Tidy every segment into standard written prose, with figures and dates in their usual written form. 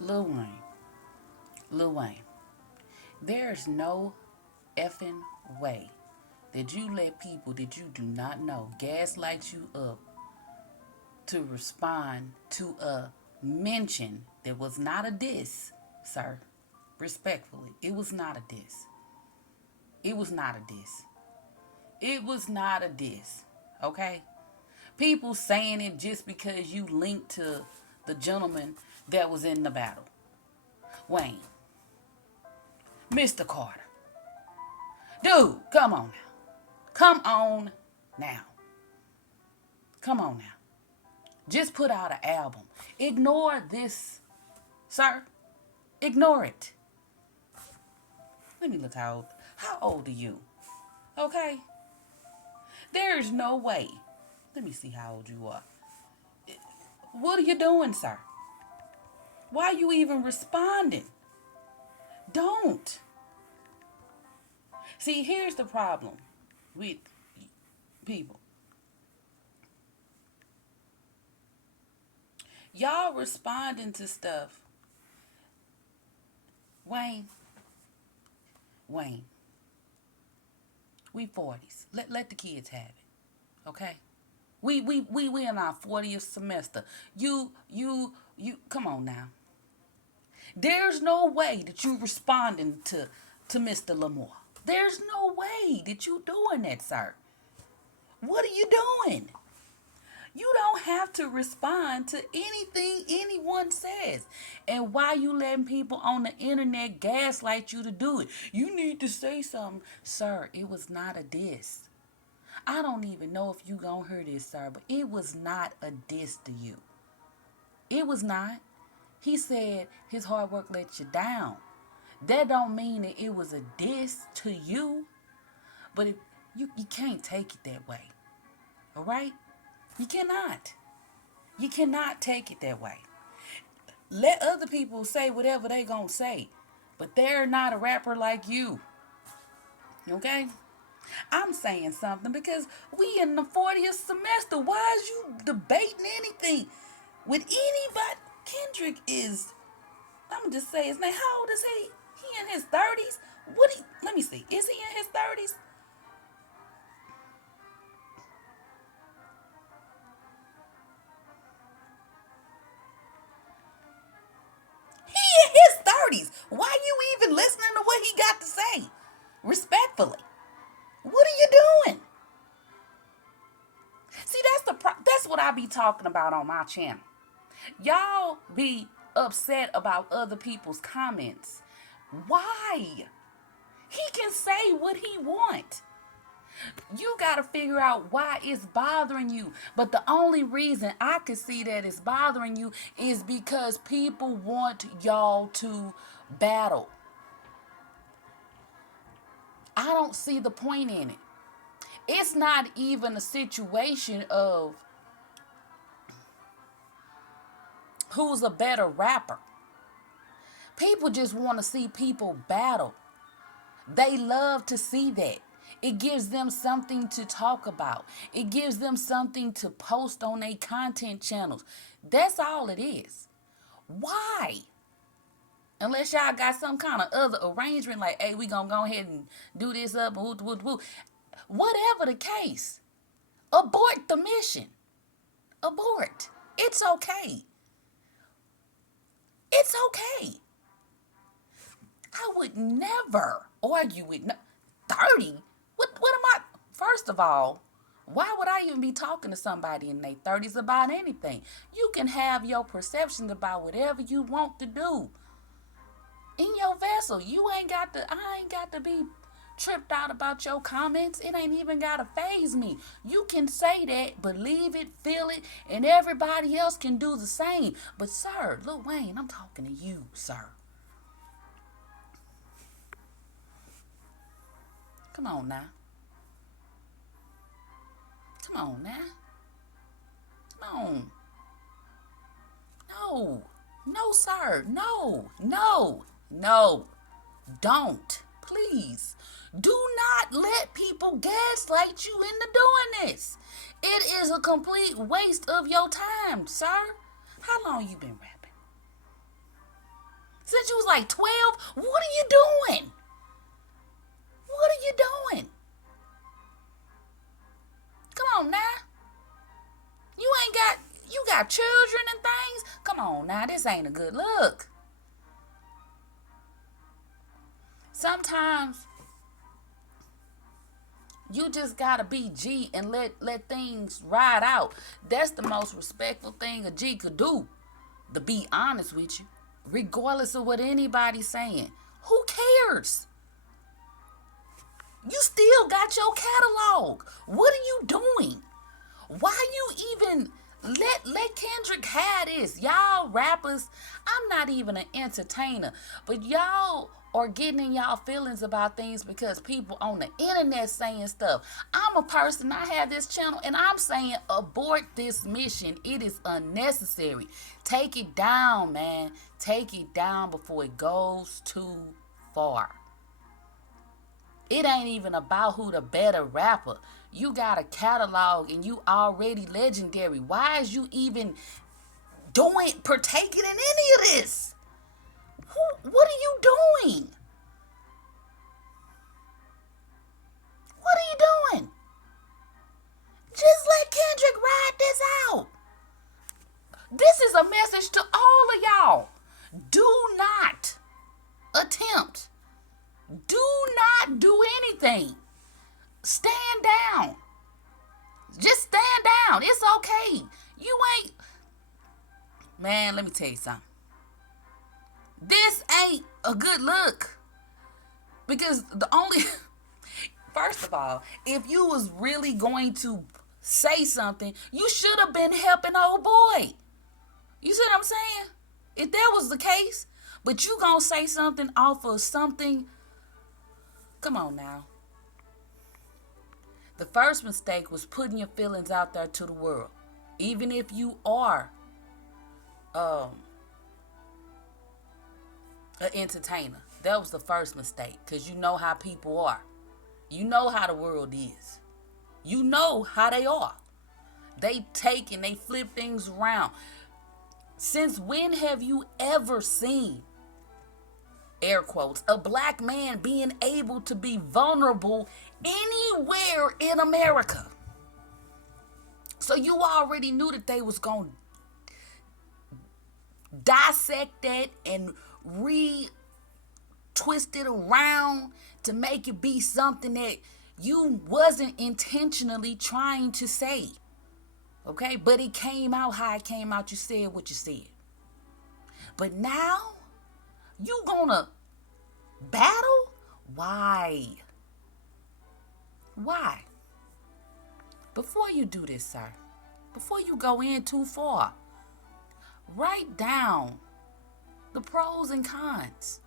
Lil Wayne. Lil Wayne. There's no effing way that you let people that you do not know gaslight you up to respond to a mention that was not a diss, sir. Respectfully, it was not a diss. It was not a diss. It was not a diss. Okay? People saying it just because you linked to the gentleman that was in the battle. Wayne. Mr. Carter. Dude, come on now. Come on now. Come on now. Just put out an album. Ignore this, sir. Ignore it. Let me look how old are you? Okay? There is no way. Let me see how old you are. What are you doing, sir? Why are you even responding? Don't. See, here's the problem with people. Y'all responding to stuff. Wayne. Wayne. We 40s. Let the kids have it. Okay? We in our 40th semester. You come on now. There's no way that you responding to Mr. Lamar. There's no way that you doing that, sir. What are you doing? You don't have to respond to anything anyone says. And why you letting people on the internet gaslight you to do it? You need to say something. Sir, it was not a diss. I don't even know if you gonna hear this, sir, but it was not a diss to you. It was not. He said his hard work let you down. That don't mean that it was a diss to you. But if you can't take it that way. All right? You cannot. You cannot take it that way. Let other people say whatever they gonna say. But they're not a rapper like you. Okay? I'm saying something because we in the 40th semester. Why is you debating anything with anybody? Kendrick is, I'm gonna just say his name. How old is he? He in his 30s? Let me see. Is he in his 30s? He in his 30s. Why you even listening to what he got to say? Respectfully. What are you doing? See, that's what I be talking about on my channel. Y'all be upset about other people's comments. Why? He can say what he want. You got to figure out why it's bothering you. But the only reason I can see that it's bothering you is because people want y'all to battle. I don't see the point in it. It's not even a situation of who's a better rapper. People just want to see people battle. They love to see that. It gives them something to talk about. It gives them something to post on their content channels. That's all it is. Why? Unless y'all got some kind of other arrangement like, hey, we gonna go ahead and do this up, whatever the case. Abort the mission. Abort. It's okay. It's okay. I would never argue with 30. What am I? First of all, why would I even be talking to somebody in their 30s about anything? You can have your perceptions about whatever you want to do in your vessel. I ain't got to be tripped out about your comments. It ain't even got to faze me. You can say that, believe it, feel it, and everybody else can do the same. But sir, Lil Wayne, I'm talking to you, sir. Come on now. Come on now. Come on. No. No, sir. No. No. No. Don't. Please. Do not let people gaslight you into doing this. It is a complete waste of your time, sir. How long you been rapping? like 12. What are you doing? What are you doing? Come on now. You got children and things. Come on now, this ain't a good look. Sometimes you just gotta be G and let things ride out. That's the most respectful thing a G could do. To be honest with you, regardless of what anybody's saying, who cares? You still got your catalog. What are you doing? Why you even let Kendrick have this? Y'all rappers, I'm not even an entertainer, but y'all are getting in y'all feelings about things because people on the internet saying stuff. I'm a person, I have this channel, and I'm saying abort this mission. It is unnecessary. Take it down, man. Take it down before it goes too far. It ain't even about who the better rapper. You got a catalog and you already legendary. Why is you even partaking in any of this? What are you doing? What are you doing? Just let Kendrick ride this out. This is a message to all of y'all. Do not attempt. Do not do anything. Stand down. Just stand down. It's okay. You ain't... Man, let me tell you something. This ain't a good look. Because the only... First of all, if you was really going to say something, you should have been helping old boy. You see what I'm saying? If that was the case, but you gonna say something off of something... Come on now. The first mistake was putting your feelings out there to the world. Even if you are an entertainer. That was the first mistake. Because you know how people are. You know how the world is. You know how they are. They take and they flip things around. Since when have you ever seen, air quotes, a black man being able to be vulnerable anywhere in America? So you already knew that they was going to dissect that and twist it around to make it be something that you wasn't intentionally trying to say. Okay? But it came out how it came out. You said what you said. But now, you gonna battle? Why? Why? Before you do this, sir, before you go in too far, write down the pros and cons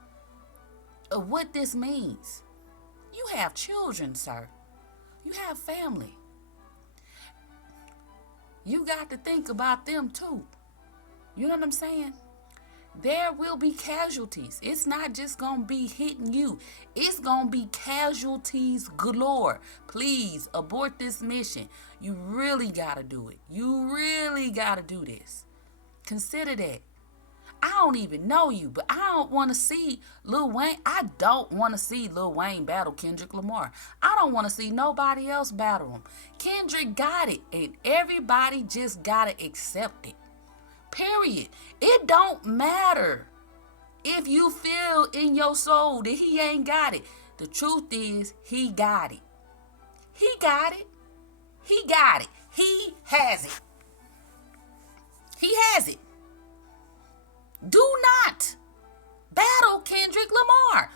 of what this means. You have children, sir. You have family. You got to think about them too. You know what I'm saying? There will be casualties. It's not just going to be hitting you. It's going to be casualties galore. Please abort this mission. You really got to do it. You really got to do this. Consider that. I don't even know you, but I don't want to see Lil Wayne. I don't want to see Lil Wayne battle Kendrick Lamar. I don't want to see nobody else battle him. Kendrick got it, and everybody just got to accept it. Period. It don't matter if you feel in your soul that he ain't got it. The truth is, he got it. He got it. He got it. He has it. He has it. Do not battle Kendrick Lamar.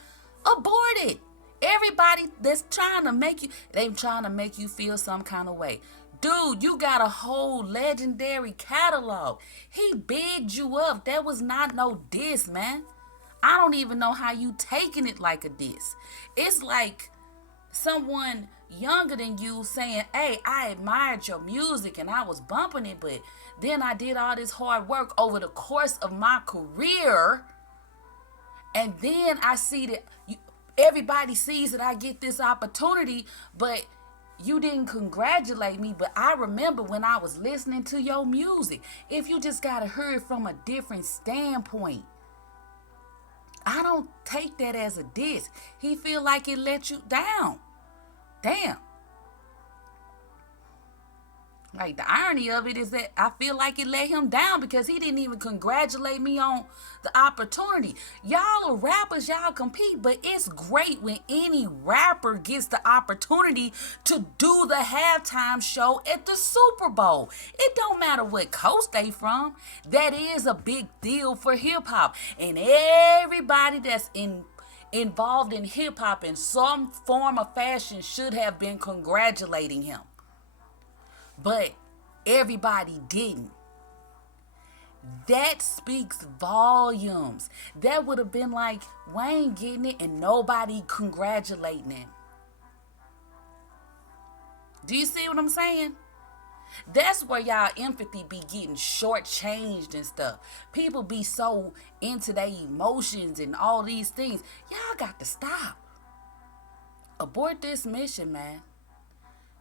Abort it. Everybody that's trying to make you, they trying to make you feel some kind of way. Dude, you got a whole legendary catalog. He bigged you up. That was not no diss, man. I don't even know how you taking it like a diss. It's like someone younger than you saying, hey, I admired your music and I was bumping it, but then I did all this hard work over the course of my career, and then I see that everybody sees that I get this opportunity, but you didn't congratulate me. But I remember when I was listening to your music. If you just got to hear it from a different standpoint. I don't take that as a diss. He feel like it let you down. Damn. Like, the irony of it is that I feel like it let him down because he didn't even congratulate me on the opportunity. Y'all are rappers, y'all compete, but it's great when any rapper gets the opportunity to do the halftime show at the Super Bowl. It don't matter what coast they from. That is a big deal for hip hop. And everybody that's involved in hip hop in some form or fashion should have been congratulating him. But everybody didn't. That speaks volumes. That would have been like Wayne getting it and nobody congratulating him. Do you see what I'm saying? That's where y'all empathy be getting shortchanged and stuff. People be so into their emotions and all these things. Y'all got to stop. Abort this mission, man.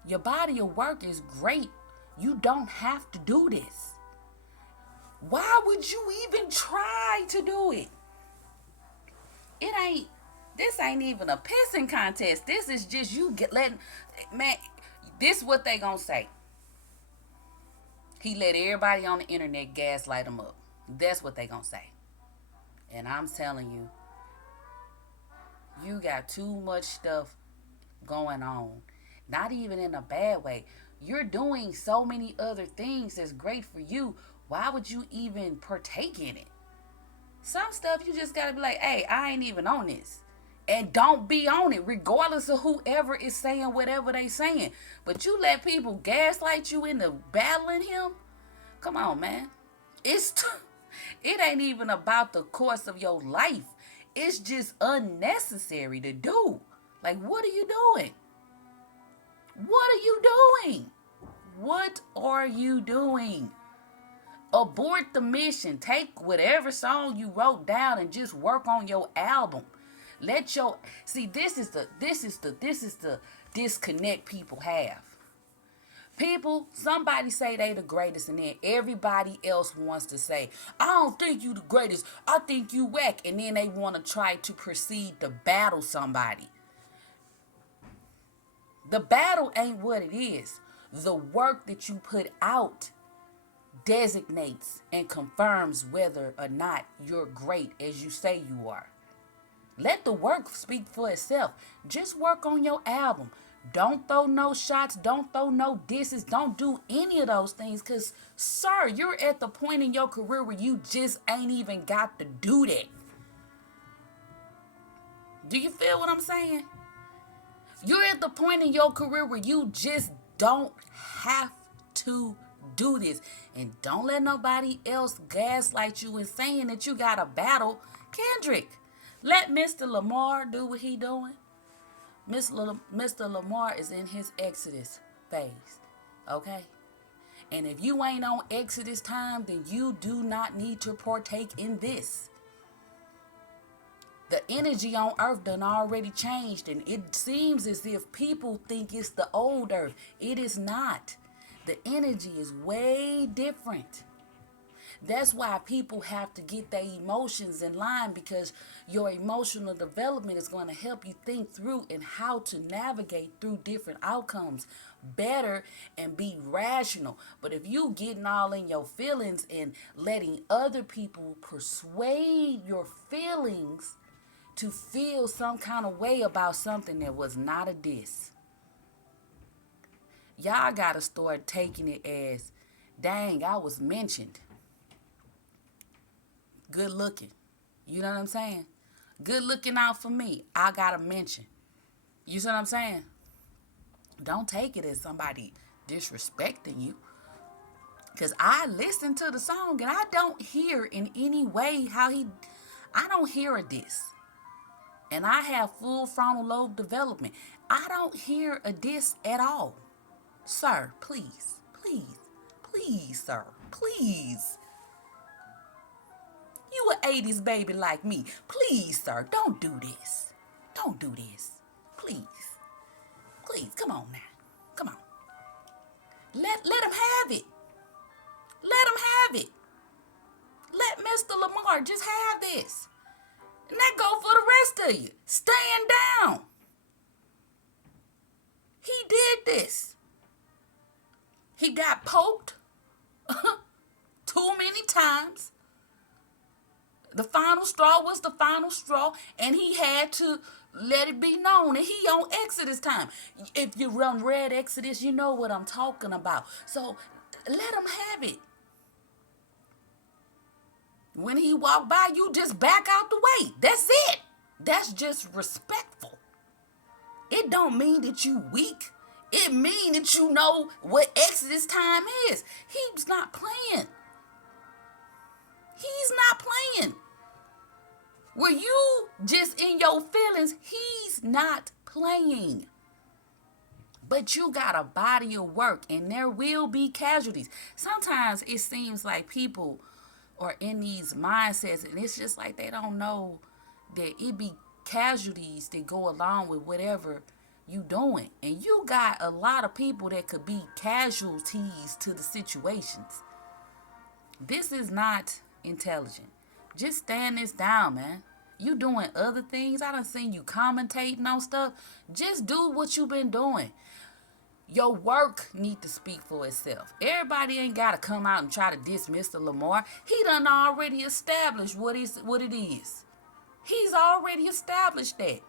Your body of work is great. You don't have to do this. Why would you even try to do it? This ain't even a pissing contest. This is just you man, this what they gonna say. He let everybody on the internet gaslight him up. That's what they gonna say. And I'm telling you, you got too much stuff going on. Not even in a bad way. You're doing so many other things that's great for you. Why would you even partake in it? Some stuff you just gotta be like, hey, I ain't even on this. And don't be on it, regardless of whoever is saying whatever they saying. But you let people gaslight you into battling him? Come on, man. It ain't even about the course of your life. It's just unnecessary to do. Like, what are you doing? What are you doing? What are you doing? Abort the mission. Take whatever song you wrote down and just work on your album. This is the disconnect people have. Somebody say they the greatest, and then everybody else wants to say, I don't think you the greatest, I think you whack, and then they want to try to proceed to battle somebody. The battle ain't what it is. The work that you put out designates and confirms whether or not you're great as you say you are. Let the work speak for itself. Just work on your album. Don't throw no shots. Don't throw no disses. Don't do any of those things because, sir, you're at the point in your career where you just ain't even got to do that. Do you feel what I'm saying? You're at the point in your career where you just don't have to do this. And don't let nobody else gaslight you in saying that you got to battle Kendrick. Let Mr. Lamar do what he doing. Mr. Lamar is in his Exodus phase. Okay? And if you ain't on Exodus time, then you do not need to partake in this. The energy on earth done already changed, and it seems as if people think it's the old earth. It is not. The energy is way different. That's why people have to get their emotions in line, because your emotional development is going to help you think through and how to navigate through different outcomes better and be rational. But if you getting all in your feelings and letting other people persuade your feelings to feel some kind of way about something that was not a diss, y'all gotta start taking it as, dang, I was mentioned. Good looking. You know what I'm saying? Good looking out for me. I got a mention. You see what I'm saying? Don't take it as somebody disrespecting you. Because I listen to the song and I don't hear in any way I don't hear a diss. And I have full frontal lobe development. I don't hear a diss at all. Sir, please, sir, please. You an 80s baby like me. Please, sir, don't do this. Don't do this. Please. Please, come on now. Come on. Let him have it. Let him have it. Let Mr. Lamar just have this. And that go for the rest of you. Stand down. He did this. He got poked too many times. The final straw was the final straw, and he had to let it be known. And he on Exodus time. If you run read Exodus, you know what I'm talking about. So let him have it. When he walk by, you just back out the way. That's it. That's just respectful. It don't mean that you weak. It mean that you know what Exodus time is. He's not playing. He's not playing. Were you just in your feelings? He's not playing. But you got a body of work, and there will be casualties. Sometimes it seems like people are in these mindsets, and it's just like they don't know that it be casualties that go along with whatever you doing. And you got a lot of people that could be casualties to the situations. This is not intelligent. Just stand this down, man. You doing other things. I done seen you commentating on stuff. Just do what you been doing. Your work need to speak for itself. Everybody ain't got to come out and try to diss Mr. Lamar. He done already established what it is. He's already established that.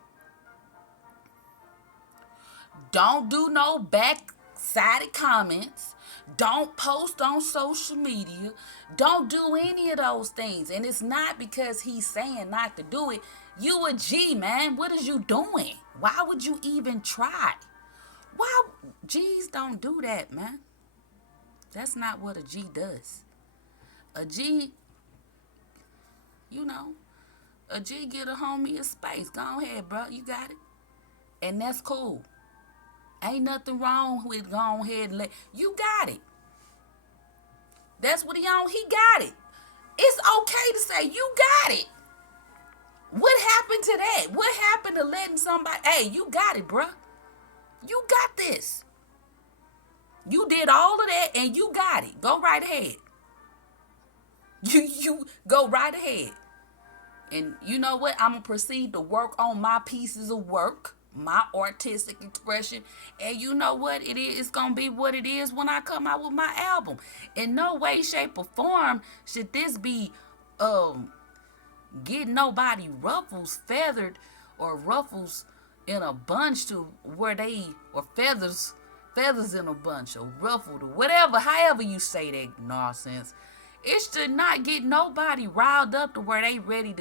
Don't do no back-sided comments. Don't post on social media. Don't do any of those things. And it's not because he's saying not to do it. You a G, man. What is you doing? Why would you even try? Why? G's don't do that, man. That's not what a G does. A G, a G get a homie a space. Go ahead, bro. You got it. And that's cool. Ain't nothing wrong with go ahead and you got it. That's what he on. He got it. It's okay to say you got it. What happened to that? What happened to letting somebody, hey, you got it, bruh. You got this. You did all of that and you got it. Go right ahead. You go right ahead. And you know what? I'm going to proceed to work on my pieces of work, my artistic expression. And you know what it is? It's going to be what it is when I come out with my album. In no way, shape, or form should this be getting nobody ruffles feathered or ruffles in a bunch to where they, or feathers in a bunch or ruffled or whatever, however you say that nonsense. It should not get nobody riled up to where they ready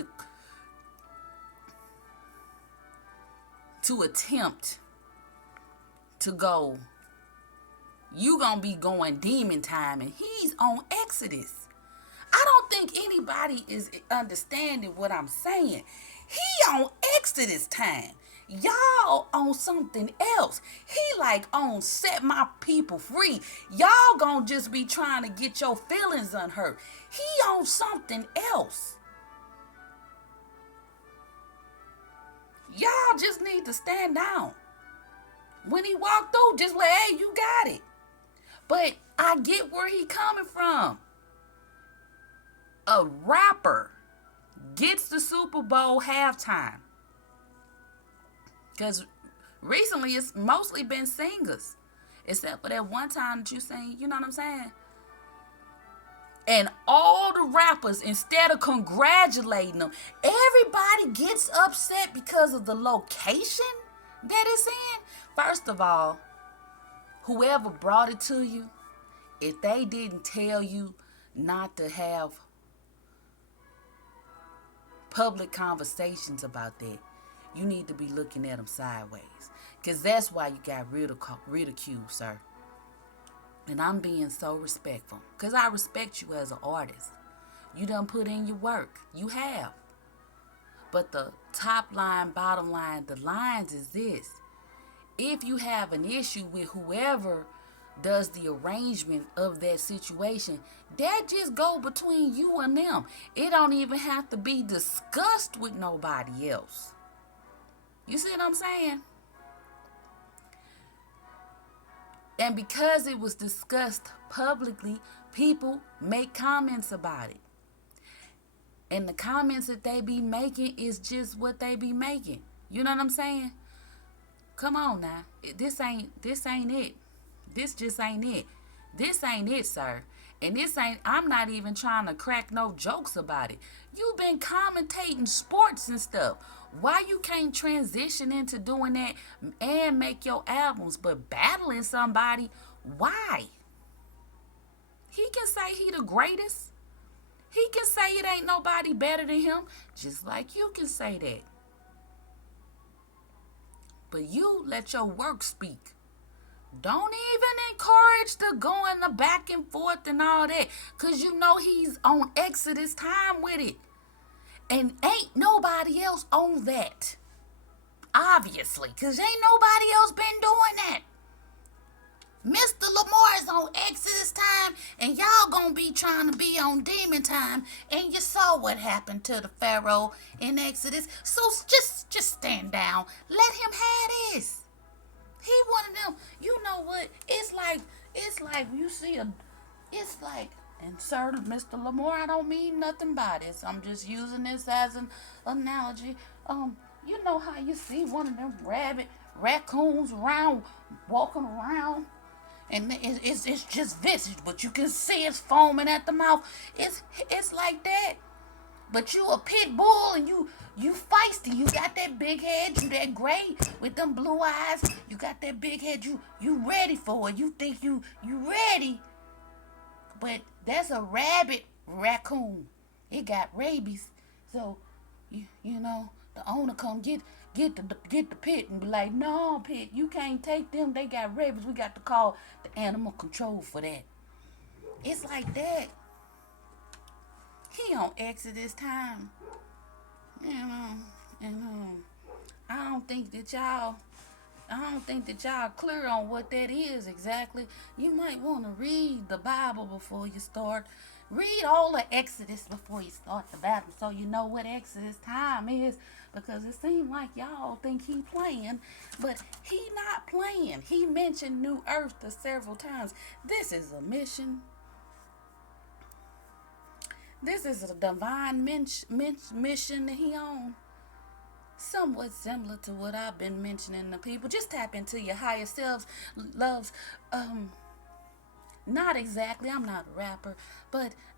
to attempt to go. You gonna be going demon time and he's on Exodus. I don't think anybody is understanding what I'm saying. He on Exodus time. Y'all on something else. He like on set my people free. Y'all gonna just be trying to get your feelings unhurt. He on something else. Y'all just need to stand down. When he walked through, just like, hey, you got it. But I get where he coming from. A rapper gets the Super Bowl halftime. Because recently it's mostly been singers. Except for that one time that you sang, you know what I'm saying? And all the rappers, instead of congratulating them, everybody gets upset because of the location that it's in. First of all, whoever brought it to you, if they didn't tell you not to have public conversations about that, you need to be looking at them sideways. Because that's why you got ridiculed, sir. And I'm being so respectful. Because I respect you as an artist. You done put in your work. You have. But the top line, bottom line, the lines is this. If you have an issue with whoever does the arrangement of that situation, that just go between you and them. It don't even have to be discussed with nobody else. You see what I'm saying? And because it was discussed publicly, people make comments about it. And the comments that they be making is just what they be making. You know what I'm saying? Come on now. This ain't it. This just ain't it. This ain't it, sir. And this ain't, I'm not even trying to crack no jokes about it. You've been commentating sports and stuff. Why you can't transition into doing that and make your albums, but battling somebody, why? He can say he the greatest. He can say it ain't nobody better than him, just like you can say that. But you let your work speak. Don't even encourage the going the back and forth and all that. Cause you know he's on Exodus time with it. And ain't nobody else on that. Obviously. Cause ain't nobody else been doing that. Mr. Lamar is on Exodus time, and y'all gonna be trying to be on demon time, and you saw what happened to the Pharaoh in Exodus. So just stand down. Let him have this. He one of them. You know what? It's like you see a. It's like, and sir, Mr. Lamar, I don't mean nothing by this. I'm just using this as an analogy. You know how you see one of them raccoons around, walking around, and it's just visage, but you can see it's foaming at the mouth. It's like that. But you a pit bull and you feisty. You got that big head. You that gray with them blue eyes. You got that big head. You ready for it. You think you ready. But that's a rabbit raccoon. It got rabies. So you know the owner come get the pit and be like, no pit, you can't take them. They got rabies. We got to call the animal control for that. It's like that. He on Exodus time. You know, and I don't think that y'all clear on what that is exactly. You might want to read the Bible before you start. Read all of Exodus before you start the battle, so you know what Exodus time is. Because it seems like y'all think he playing, but he not playing. He mentioned New Earth several times. This is a mission. This is a divine mission that he on. Somewhat similar to what I've been mentioning to people. Just tap into your higher selves, loves. Not exactly. I'm not a rapper,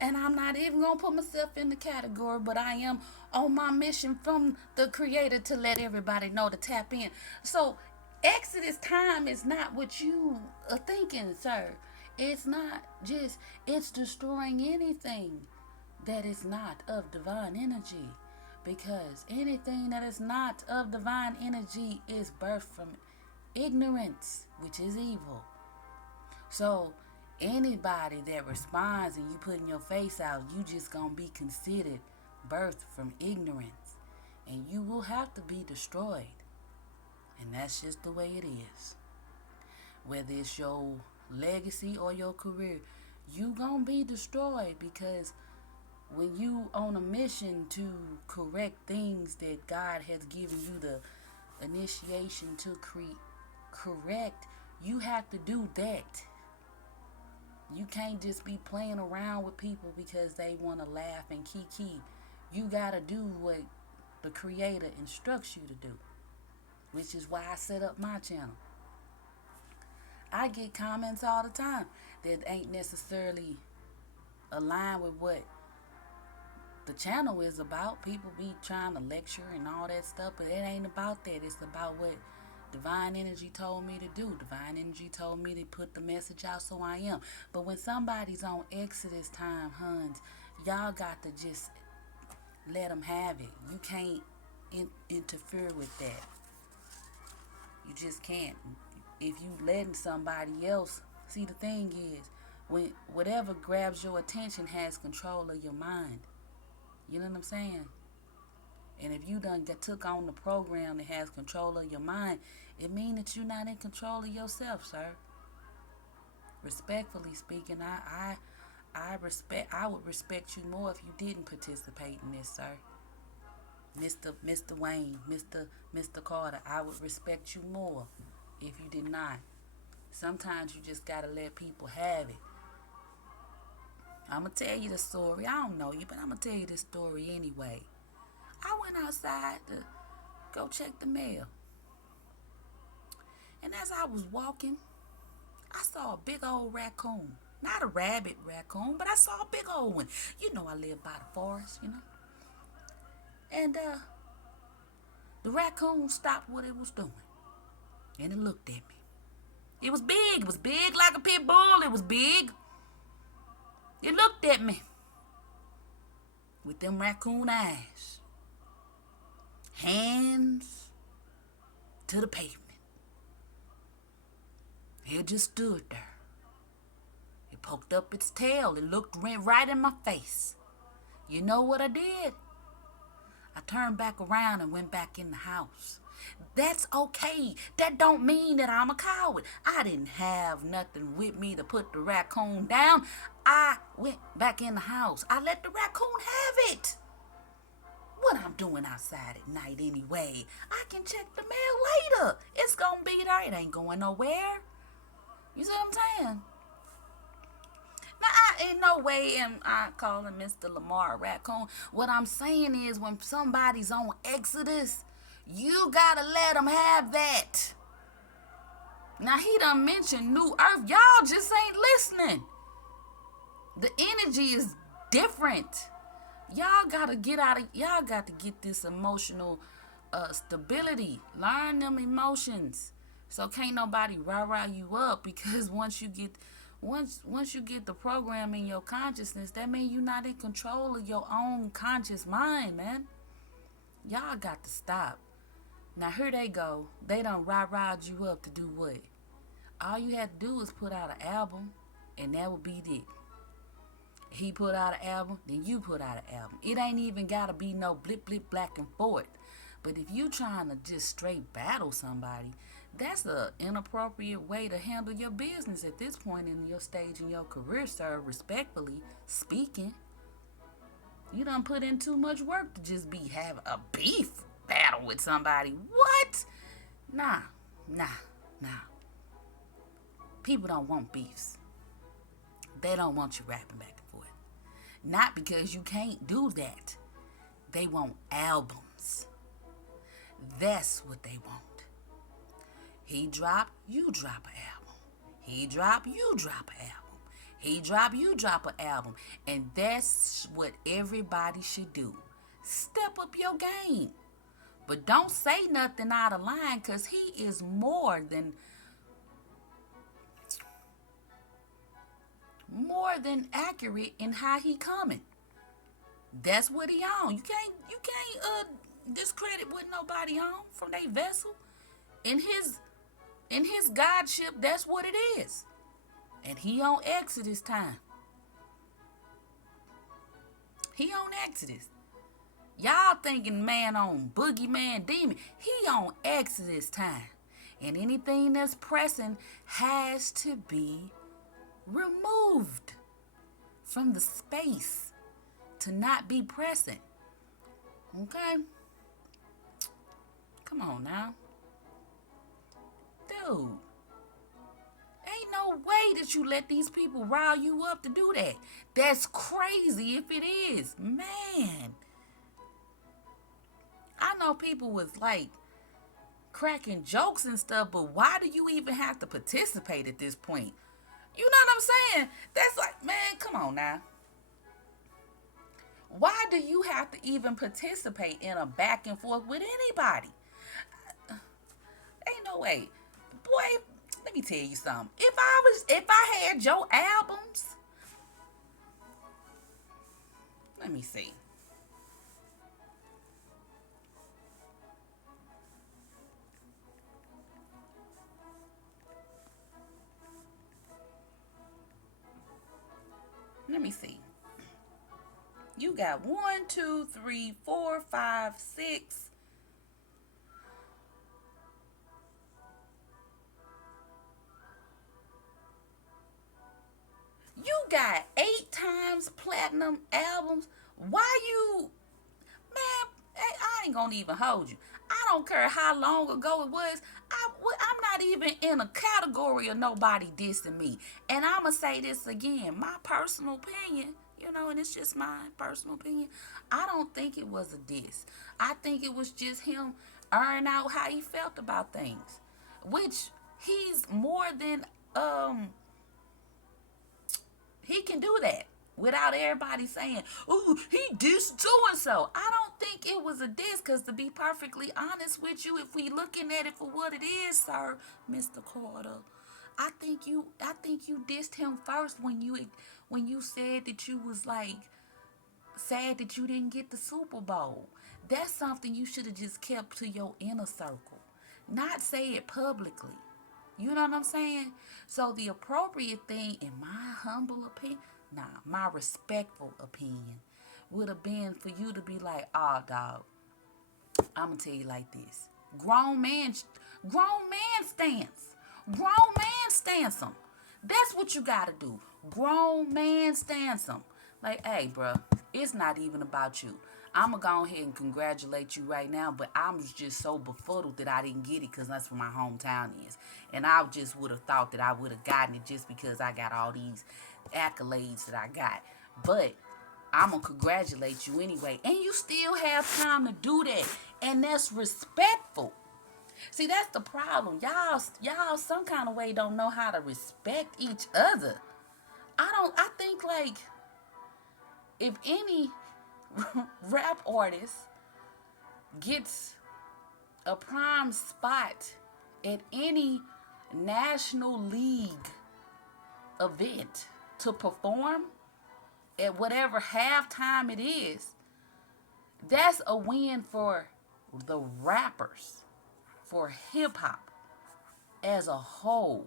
and I'm not even gonna put myself in the category. But I am on my mission from the Creator to let everybody know to tap in. So Exodus time is not what you are thinking, sir. It's not just. It's destroying anything that is not of divine energy, because anything that is not of divine energy is birthed from ignorance, which is evil. So anybody that responds and you putting your face out, you just gonna be considered birthed from ignorance, and you will have to be destroyed. And that's just the way it is. Whether it's your legacy or your career, you gonna be destroyed, because when you on a mission to correct things that God has given you the initiation to correct, you have to do that. You can't just be playing around with people because they want to laugh and kiki. You got to do what the Creator instructs you to do, which is why I set up my channel. I get comments all the time that ain't necessarily aligned with what the channel is about. People be trying to lecture and all that stuff, but it ain't about that. It's about what divine energy told me to do. Divine energy told me to put the message out, so I am. But when somebody's on Exodus time, Huns, y'all got to just let them have it. You can't interfere with that. You just can't. If you letting somebody else, see, the thing is, when whatever grabs your attention has control of your mind. You know what I'm saying? And if you done took on the program that has control of your mind, it means that you're not in control of yourself, sir. Respectfully speaking, I would respect you more if you didn't participate in this, sir. Mr. Wayne, Mr. Carter, I would respect you more if you did not. Sometimes you just gotta let people have it. I'm going to tell you the story. I don't know you, but I'm going to tell you this story anyway. I went outside to go check the mail. And as I was walking, I saw a big old raccoon. Not a rabbit raccoon, but I saw a big old one. You know I live by the forest, you know. And the raccoon stopped what it was doing. And it looked at me. It was big. It was big like a pit bull. It was big. It looked at me with them raccoon eyes. Hands to the pavement. It just stood there. It poked up its tail. It looked right in my face. You know what I did? I turned back around and went back in the house. That's okay. That don't mean that I'm a coward. I didn't have nothing with me to put the raccoon down. I went back in the house. I let the raccoon have it. What I'm doing outside at night anyway? I can check the mail later. It's gonna be there. It ain't going nowhere. You see what I'm saying? Now, I ain't no way am I calling Mr. Lamar a raccoon. What I'm saying is when somebody's on Exodus, you gotta let them have that. Now, he done mentioned New Earth. Y'all just ain't listening. The energy is different. Y'all got to get this emotional stability. Learn them emotions. So can't nobody rah-rah you up, because once you get the program in your consciousness, that means you're not in control of your own conscious mind, man. Y'all got to stop. Now here they go. They done rah-rah'd you up to do what? All you had to do is put out an album, and that would be it. He put out an album, then you put out an album. It ain't even gotta be no blip blip back and forth. But if you trying to just straight battle somebody, that's an inappropriate way to handle your business at this point in your stage in your career, sir. Respectfully speaking, you done put in too much work to just have a beef battle with somebody. What? Nah. People don't want beefs. They don't want you rapping back and forth. Not because you can't do that. They want albums. That's what they want. He drop, you drop an album. He drop, you drop an album. He drop, you drop an album. And that's what everybody should do. Step up your game. But don't say nothing out of line, because he is more than accurate in how he coming. That's what he on. You can't discredit what nobody on from their vessel. In his godship, that's what it is. And he on Exodus time. He on Exodus. Y'all thinking man on boogeyman demon. He on Exodus time. And anything that's pressing has to be removed from the space to not be pressing. Okay? Come on now. Dude. Ain't no way that you let these people rile you up to do that. That's crazy if it is. Man. I know people was like cracking jokes and stuff, but why do you even have to participate at this point? You know what I'm saying? That's like, man, come on now. Why do you have to even participate in a back and forth with anybody? Ain't no way. Boy, let me tell you something. If I had your albums, let me see. Let me see. You got 1, 2, 3, 4, 5, 6. You got 8 times platinum albums. Why you, man? I ain't gonna even hold you. I don't care how long ago it was. I'm not even in a category of nobody dissing me. And I'ma say this again, my personal opinion, and it's just my personal opinion. I don't think it was a diss. I think it was just him airing out how he felt about things, which he's more than he can do that without everybody saying, "Ooh, he dissed so and so." I don't think it was a diss, because to be perfectly honest with you, if we looking at it for what it is, sir, Mr. Carter, I think you dissed him first when you said that you was like sad that you didn't get the Super Bowl. That's something you should have just kept to your inner circle, not say it publicly. You know what I'm saying? So the appropriate thing, in my humble opinion, my respectful opinion, would have been for you to be like, "Oh, dog, I'm gonna tell you like this. Grown man stance. Grown man stance them. That's what you gotta do. Grown man stance them. Like, hey, bruh, it's not even about you. I'm going to go ahead and congratulate you right now, but I'm just so befuddled that I didn't get it, because that's where my hometown is. And I just would have thought that I would have gotten it just because I got all these accolades that I got. But I'm going to congratulate you anyway. And you still have time to do that. And that's respectful. See, that's the problem. Y'all some kind of way don't know how to respect each other. I think, like, if any rap artist gets a prime spot at any National League event to perform at whatever halftime it is, that's a win for the rappers, for hip hop as a whole.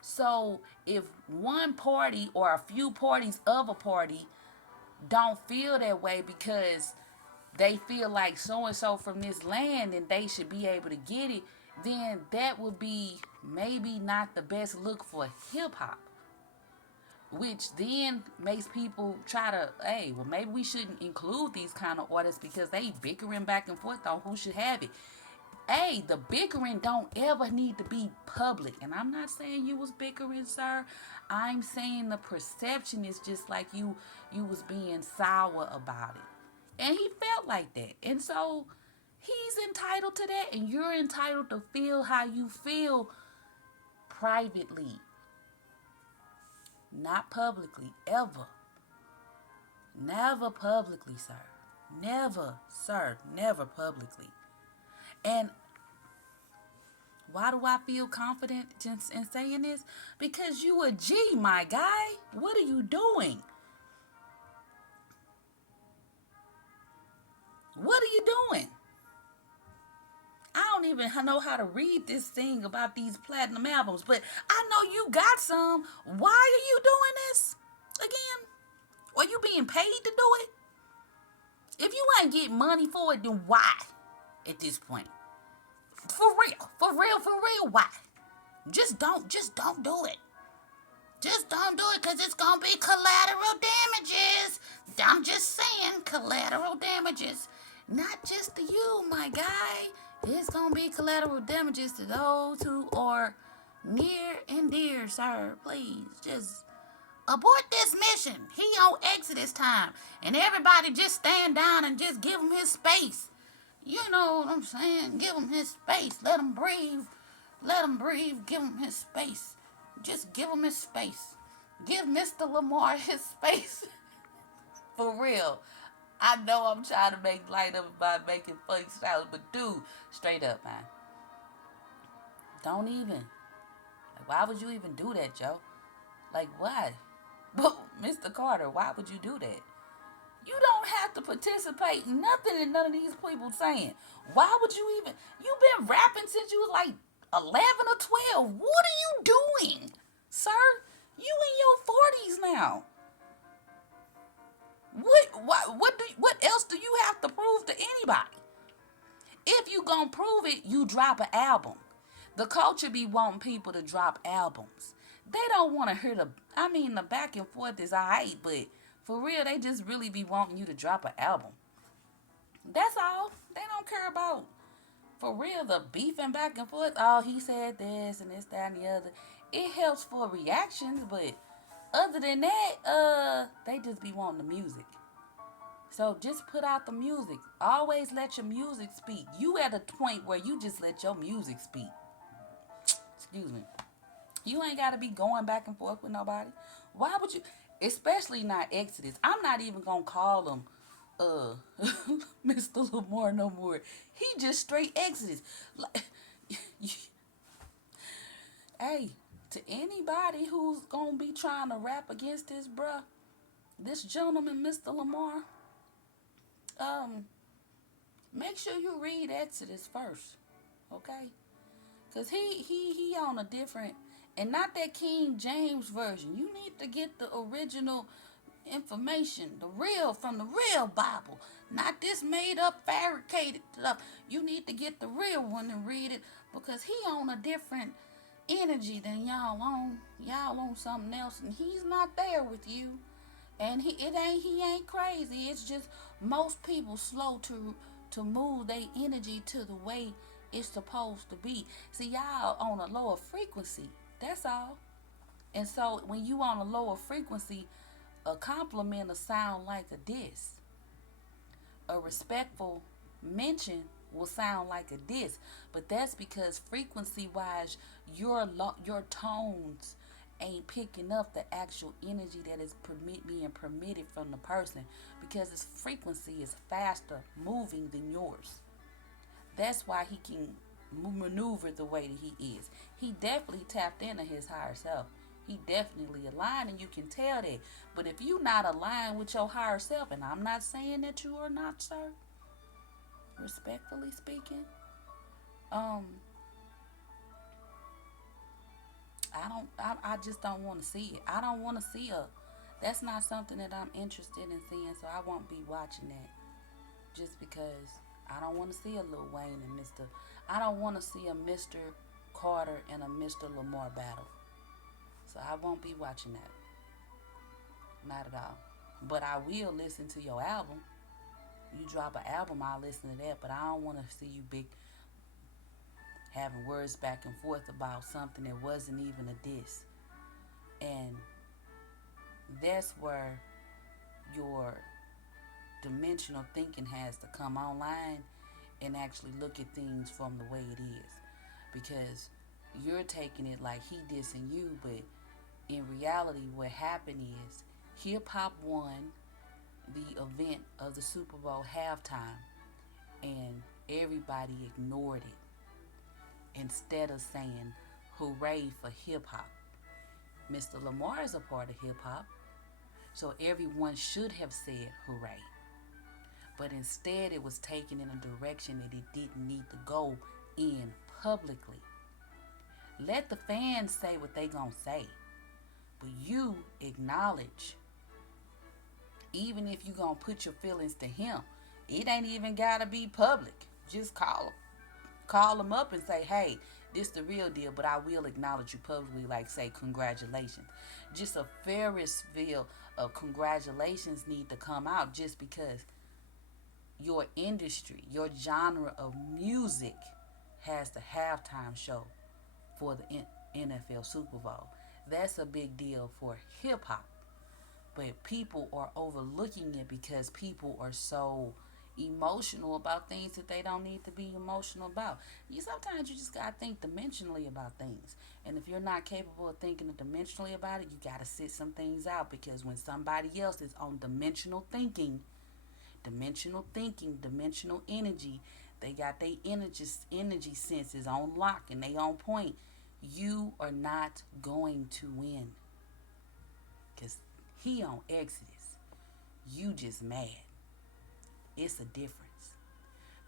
So if one party or a few parties of a party don't feel that way because they feel like so and so from this land and they should be able to get it, then that would be maybe not the best look for hip hop. Which then makes people try to, hey, well, maybe we shouldn't include these kind of artists because they bickering back and forth on who should have it. Hey, the bickering don't ever need to be public. And I'm not saying you was bickering, sir. I'm saying the perception is just like you was being sour about it. And he felt like that. And so he's entitled to that, and you're entitled to feel how you feel privately. Not publicly, ever. Never publicly, sir. Never, sir. Never publicly. And why do I feel confident in saying this? Because you a G, my guy. What are you doing? What are you doing? I don't even know how to read this thing about these platinum albums, but I know you got some. Why are you doing this again? Are you being paid to do it? If you ain't getting money for it, then why at this point? For real, why? Just don't do it. Just don't do it, because it's going to be collateral damages. I'm just saying, collateral damages. Not just to you, my guy. It's going to be collateral damages to those who are near and dear, sir. Please, just abort this mission. He on Exodus time. And everybody just stand down and just give him his space. You know what I'm saying? Give him his space. Let him breathe. Let him breathe. Give him his space. Just give him his space. Give Mr. Lamar his space. For real. I know I'm trying to make light of it by making funny styles, but dude, straight up, man. Don't even. Like, why would you even do that, Joe? Like, why? But, Mr. Carter, why would you do that? You don't have to participate in nothing that none of these people saying. Why would you even? You've been rapping since you was like 11 or 12. What are you doing, sir? You in your 40s now. What else do you have to prove to anybody? If you gonna prove it, you drop an album. The culture be wanting people to drop albums. They don't want to hear the back and forth is alright, but for real, they just really be wanting you to drop an album. That's all. They don't care about For real, the beefing back and forth, oh, he said this and this, that, and the other. It helps for reactions, but other than that, they just be wanting the music. So just put out the music. Always let your music speak. You at a point where you just let your music speak. Excuse me. You ain't got to be going back and forth with nobody. Why would you? Especially not Exodus. I'm not even gonna call him Mr. Lamar no more. He just straight Exodus. Like, hey, to anybody who's gonna be trying to rap against this bruh, this gentleman, Mr. Lamar, um, make sure you read Exodus first, okay? Cause he on a different, and not that King James version. You need to get the original information, the real from the real Bible, not this made up fabricated stuff. You need to get the real one and read it because he on a different energy than y'all on. Y'all on something else, and he's not there with you. And he ain't crazy. It's just most people slow to move their energy to the way it's supposed to be. See, y'all on a lower frequency. That's all. And so when you on a lower frequency, a compliment will sound like a diss. A respectful mention will sound like a diss. But that's because frequency wise, your tones ain't picking up the actual energy that is being permitted from the person because his frequency is faster moving than yours. That's why he can maneuver the way that he is. He definitely tapped into his higher self. He definitely aligned, and you can tell that. But if you not aligned with your higher self, and I'm not saying that you are not, sir, respectfully speaking, um, I just don't want to see it. I don't want to see a. That's not something that I'm interested in seeing, so I won't be watching that. Just because I don't want to see a Lil Wayne and Mr. I don't want to see a Mr. Carter and a Mr. Lamar battle. So I won't be watching that. Not at all. But I will listen to your album. You drop an album, I'll listen to that. But I don't want to see you big having words back and forth about something that wasn't even a diss. And that's where your dimensional thinking has to come online and actually look at things from the way it is. Because you're taking it like he dissing you, but in reality, what happened is hip hop won the event of the Super Bowl halftime, and everybody ignored it instead of saying hooray for hip hop. Mr. Lamar is a part of hip hop, so everyone should have said hooray. But instead, it was taken in a direction that it didn't need to go in publicly. Let the fans say what they gonna say, but you acknowledge, even if you gonna put your feelings to him, it ain't even gotta be public. Just call him up and say, hey, this the real deal, but I will acknowledge you publicly, like say congratulations. Just a Ferris wheel of congratulations need to come out just because your industry, your genre of music has the halftime show for the NFL Super Bowl. That's a big deal for hip hop. But people are overlooking it because people are so emotional about things that they don't need to be emotional about. Sometimes you just gotta think dimensionally about things. And if you're not capable of thinking dimensionally about it, you gotta sit some things out because when somebody else is on dimensional energy, they got their energy senses on lock and they on point. You are not going to win because he on Exodus. You just mad. It's a difference.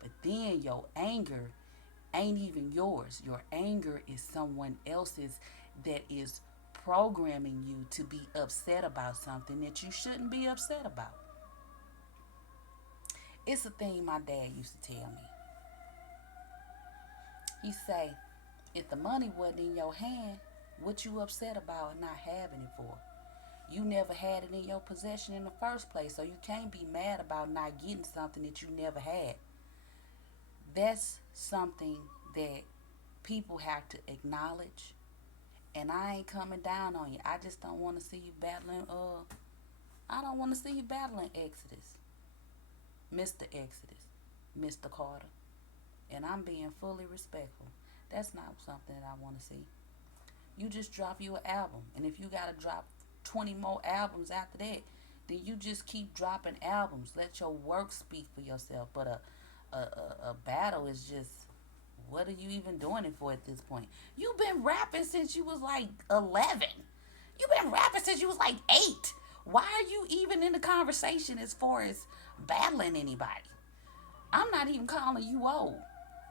But then your anger ain't even yours. Your anger is someone else's that is programming you to be upset about something that you shouldn't be upset about. It's a thing my dad used to tell me. He say, if the money wasn't in your hand, what you upset about not having it for? You never had it in your possession in the first place, so you can't be mad about not getting something that you never had. That's something that people have to acknowledge. And I ain't coming down on you. I just don't want to see you battling. I don't want to see you battling Exodus, Mr. Exodus, Mr. Carter. And I'm being fully respectful. That's not something that I want to see. You just drop you an album, and if you gotta drop 20 more albums after that, then you just keep dropping albums. Let your work speak for yourself. But a battle is just, what are you even doing it for at this point? You've been rapping since you was like 11. You've been rapping since you was like 8. Why are you even in the conversation as far as battling anybody? I'm not even calling you old.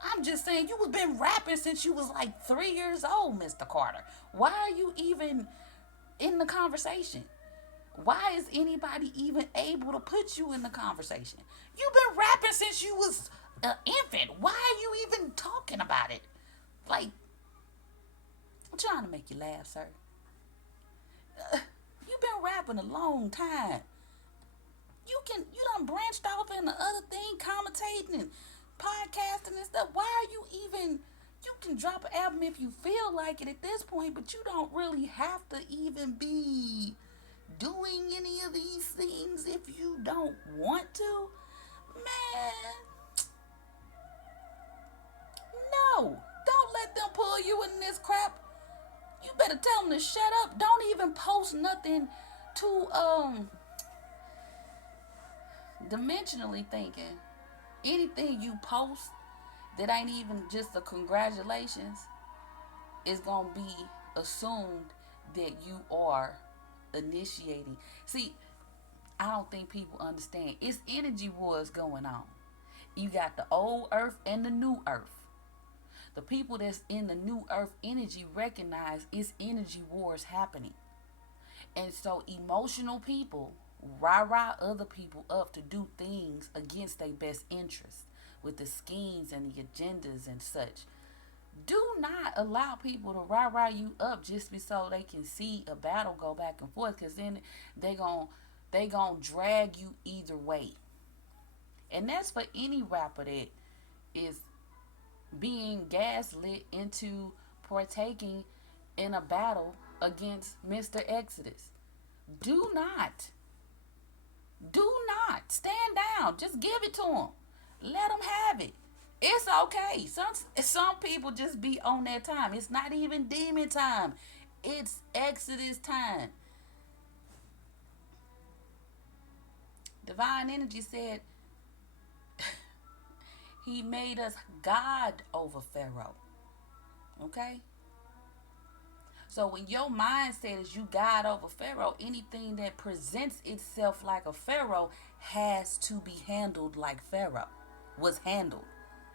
I'm just saying you was been rapping since you was like 3 years old, Mr. Carter. Why are you even in the conversation? Why is anybody even able to put you in the conversation? You've been rapping since you was an infant. Why are you even talking about it? Like, I'm trying to make you laugh, sir. You've been rapping a long time. You done branched off in the other thing, commentating and podcasting and stuff. Why are you even? You can drop an album if you feel like it at this point, but you don't really have to even be doing any of these things if you don't want to. Man, no. Don't let them pull you in this crap. You better tell them to shut up. Don't even post nothing to dimensionally thinking. Anything you post that ain't even just a congratulations is gonna be assumed that you are initiating. See, I don't think people understand. It's energy wars going on. You got the old earth and the new earth. The people that's in the new earth energy recognize it's energy wars happening. And so emotional people rah other people up to do things against their best interests with the schemes and the agendas and such. Do not allow people to rah you up just so they can see a battle go back and forth, because then they gon' drag you either way. And that's for any rapper that is being gaslit into partaking in a battle against Mr. Exodus. Do not Do not stand down. Just give it to them. Let them have it. It's okay. Some people just be on their time. It's not even demon time. It's Exodus time. Divine Energy said he made us God over Pharaoh. Okay? So when your mindset is you God over Pharaoh, anything that presents itself like a Pharaoh has to be handled like Pharaoh was handled.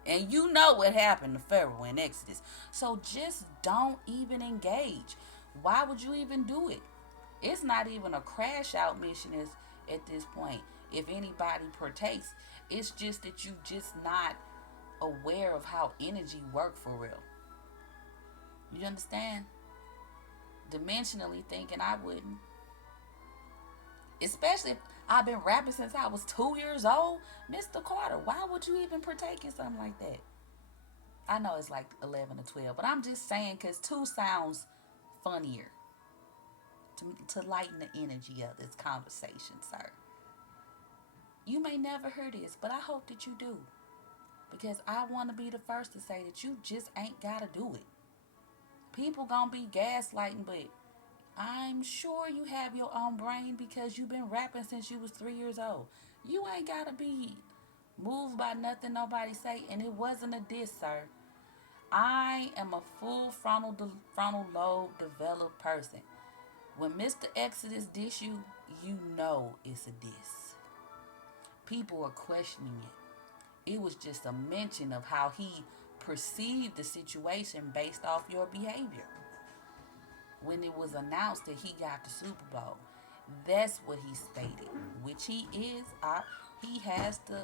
And you know what happened to Pharaoh in Exodus. So just don't even engage. Why would you even do it? It's not even a crash out mission at this point. If anybody partakes, it's just that you just not aware of how energy work for real. You understand? Dimensionally thinking I wouldn't. Especially if I've been rapping since I was 2 years old. Mr. Carter, why would you even partake in something like that? I know it's like 11 or 12, but I'm just saying because 2 sounds funnier to lighten the energy of this conversation, sir. You may never hear this, but I hope that you do. Because I want to be the first to say that you just ain't got to do it. People gonna be gaslighting, but I'm sure you have your own brain because you've been rapping since you was 3 years old. You ain't gotta be moved by nothing nobody say, and it wasn't a diss, sir. I am a full frontal lobe developed person. When Mr. Exodus diss you, you know it's a diss. People are questioning it. It was just a mention of how he perceived the situation based off your behavior. When it was announced that he got the Super Bowl, that's what he stated, which he is. He has the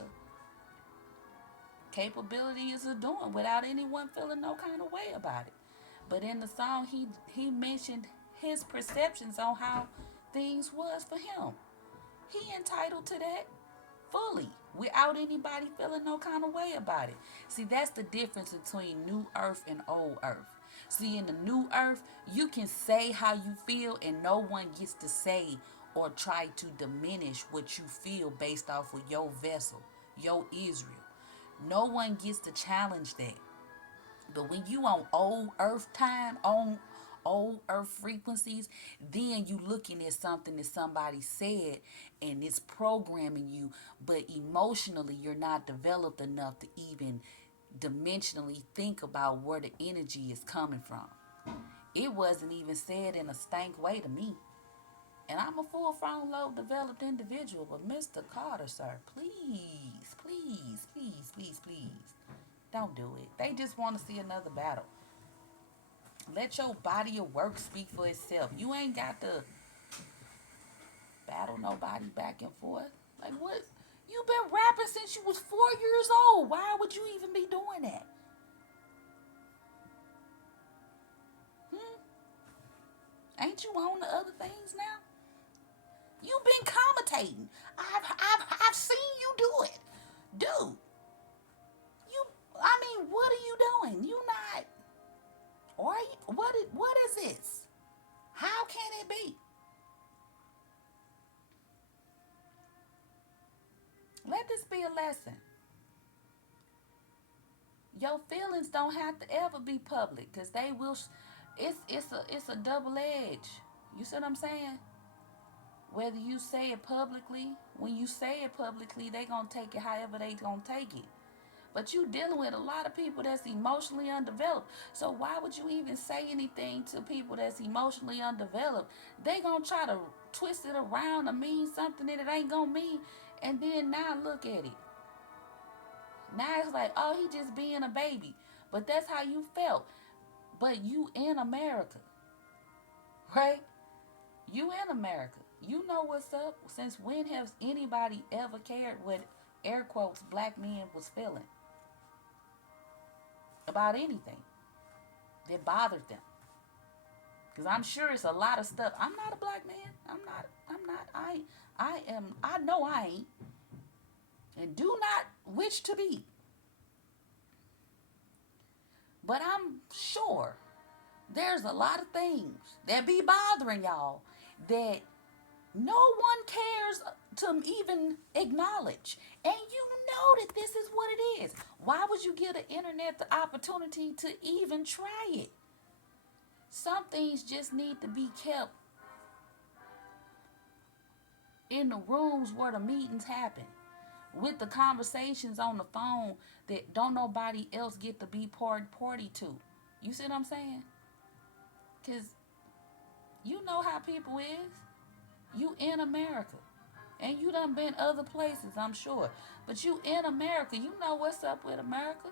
capabilities of doing without anyone feeling no kind of way about it. But in the song, he mentioned his perceptions on how things was for him. He entitled to that fully. without anybody feeling no kind of way about it. See, that's the difference between new earth and old earth. See, in the new earth, you can say how you feel and no one gets to say or try to diminish what you feel based off of your vessel, your Israel. No one gets to challenge that. But when you on old earth time, on old earth frequencies, then you looking at something that somebody said and it's programming you, but emotionally you're not developed enough to even dimensionally think about where the energy is coming from. It wasn't even said in a stank way to me. And I'm a full grown, low developed individual, but Mr. Carter, sir, please, please, please, please, please, don't do it. They just want to see another battle. Let your body of work speak for itself. You ain't got to battle nobody back and forth. Like what? You been rapping since you was 4 years old. Why would you even be doing that? Hmm? Ain't you on the other things now? You've been commentating. I've seen you do it. Dude, you, I mean, what are you doing? You not, or are you, what is this? How can it be? Let this be a lesson. Your feelings don't have to ever be public because they will. It's a double edge. You see what I'm saying? Whether you say it publicly, when you say it publicly, they gonna take it however they gonna take it. But you dealing with a lot of people that's emotionally undeveloped. So why would you even say anything to people that's emotionally undeveloped? They gonna try to twist it around to mean something that it ain't gonna mean. And then now look at it. Now it's like, oh, he just being a baby. But that's how you felt. But you in America, right? You in America. You know what's up. Since when has anybody ever cared what air quotes black men was feeling about anything that bothered them? Because I'm sure it's a lot of stuff. I'm not a black man. I'm not. I am. I know I ain't. And do not wish to be. But I'm sure there's a lot of things that be bothering y'all that no one cares to even acknowledge. And you know that this is what it is. Why would you give the internet the opportunity to even try it? Some things just need to be kept in the rooms where the meetings happen. With the conversations on the phone that don't nobody else get to be party to. You see what I'm saying? Because you know how people is. You in America. And you done been other places, I'm sure. But you in America. You know what's up with America.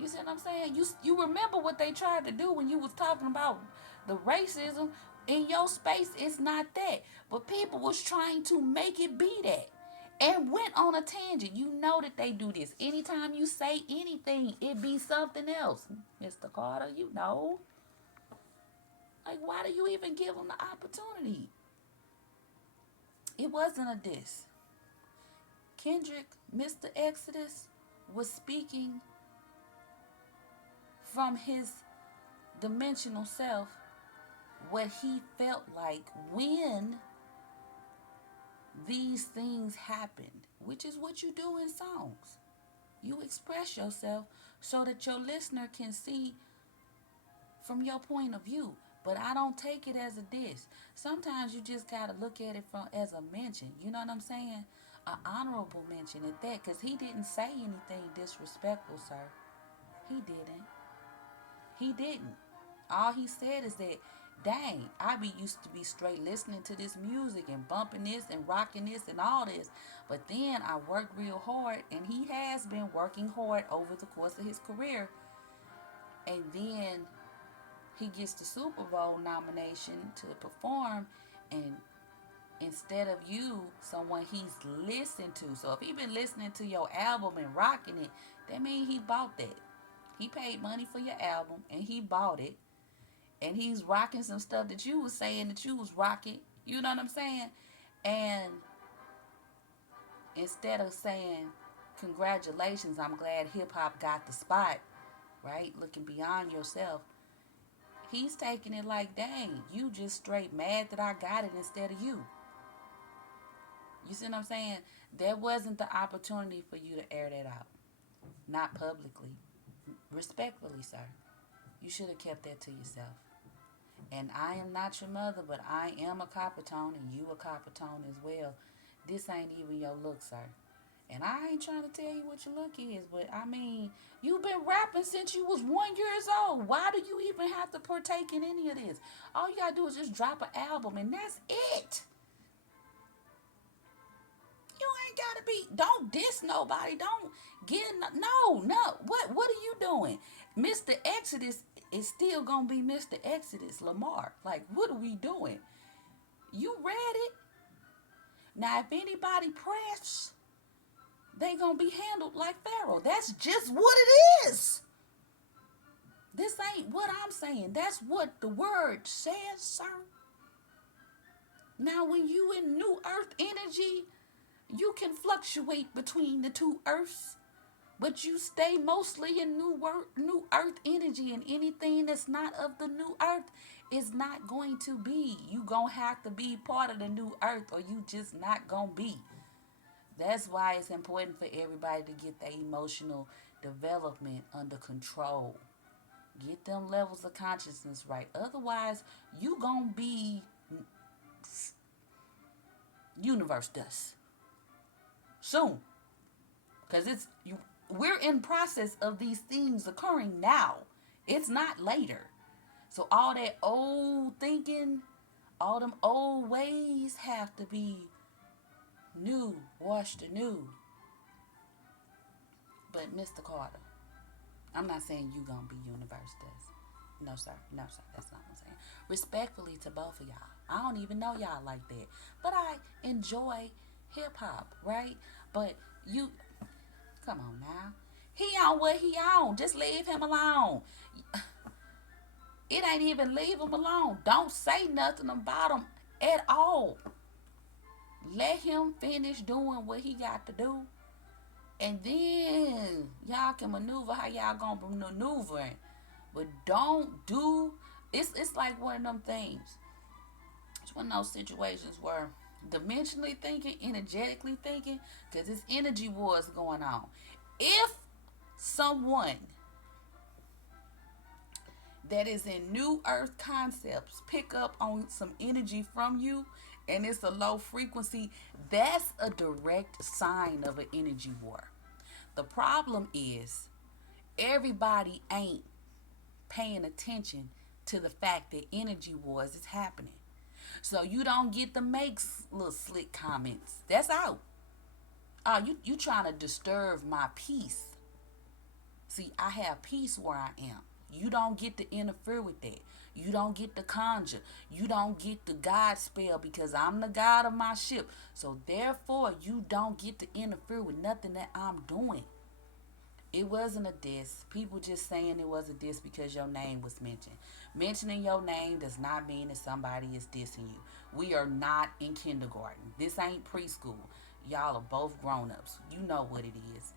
You see what I'm saying? You remember what they tried to do when you was talking about the racism. In your space, it's not that. But people was trying to make it be that. And went on a tangent. You know that they do this. Anytime you say anything, it be something else. Mr. Carter, you know. Like, why do you even give them the opportunity? It wasn't a diss. Kendrick, Mr. Exodus, was speaking from his dimensional self what he felt like when these things happened, which is what you do in songs. You express yourself so that your listener can see from your point of view. But I don't take it as a diss. Sometimes you just gotta look at it from as a mention. You know what I'm saying? An honorable mention at that, because he didn't say anything disrespectful, sir. He didn't. He didn't. All he said is that, dang, I be used to be straight listening to this music and bumping this and rocking this and all this. But then I worked real hard, and he has been working hard over the course of his career. And then he gets the Super Bowl nomination to perform, and instead of you, someone he's listened to. So if he been listening to your album and rocking it, that means he bought that. He paid money for your album and he bought it. And he's rocking some stuff that you was saying that you was rocking. You know what I'm saying? And instead of saying, congratulations, I'm glad hip hop got the spot, right? Looking beyond yourself, he's taking it like, dang, you just straight mad that I got it instead of you. You see what I'm saying? There wasn't the opportunity for you to air that out. Not publicly. Respectfully, sir. You should have kept that to yourself. And I am not your mother, but I am a copper tone and you a copper tone as well. This ain't even your look, sir. And I ain't trying to tell you what your look is, but I mean, you've been rapping since you was 1 years old. Why do you even have to partake in any of this? All you gotta do is just drop an album and that's it. You ain't gotta be. Don't diss nobody. Don't get no. What are you doing? Mr. Exodus is still gonna be Mr. Exodus Lamar. Like, what are we doing? You read it. Now, if anybody press, they gonna be handled like Pharaoh. That's just what it is. This ain't what I'm saying. That's what the word says, sir. Now, when you in new earth energy, you can fluctuate between the two earths, but you stay mostly in new earth energy, and anything that's not of the new earth is not going to be. You gonna have to be part of the new earth, or you just not gonna be. That's why it's important for everybody to get their emotional development under control. Get them levels of consciousness right. Otherwise, you gonna be universe dust soon, because it's you. We're in process of these things occurring now. It's not later. So all that old thinking, all them old ways have to be new, washed anew. But Mr. Carter, I'm not saying you gonna be universe dust. No, sir. No, sir. That's not what I'm saying. Respectfully to both of y'all. I don't even know y'all like that. But I enjoy hip hop, right? But you, come on now. He on what he on. Just leave him alone. It ain't even leave him alone. Don't say nothing about him at all. Let him finish doing what he got to do. And then y'all can maneuver how y'all gonna be maneuvering. But don't do it's like one of them things. It's one of those situations where dimensionally thinking, energetically thinking, because it's energy wars going on. If someone that is in new earth concepts pick up on some energy from you and it's a low frequency, that's a direct sign of an energy war. The problem is everybody ain't paying attention to the fact that energy wars is happening. So you don't get to make little slick comments. That's out. Oh, you trying to disturb my peace. See, I have peace where I am. You don't get to interfere with that. You don't get to conjure. You don't get the God spell because I'm the God of my ship. So therefore, you don't get to interfere with nothing that I'm doing. It wasn't a diss. People just saying it was a diss because your name was mentioned. Mentioning your name does not mean that somebody is dissing you. We are not in kindergarten. This ain't preschool. Y'all are both grown-ups. You know what it is.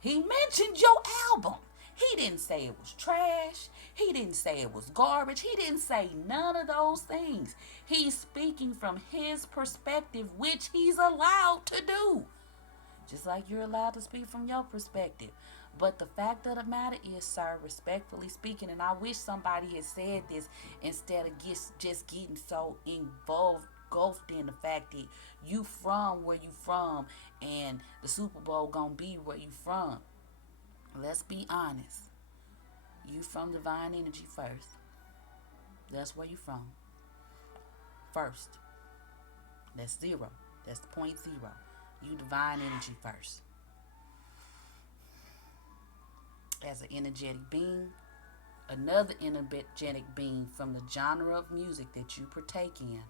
He mentioned your album. He didn't say it was trash. He didn't say it was garbage. He didn't say none of those things. He's speaking from his perspective, which he's allowed to do. Just like you're allowed to speak from your perspective. But the fact of the matter is, sir, respectfully speaking, and I wish somebody had said this instead of just getting so involved, engulfed in the fact that you from where you from and the Super Bowl gonna be where you from. Let's be honest. You from divine energy first. That's where you from. First. That's zero. That's the point zero. You divine energy first. As an energetic being, another energetic being from the genre of music that you partake in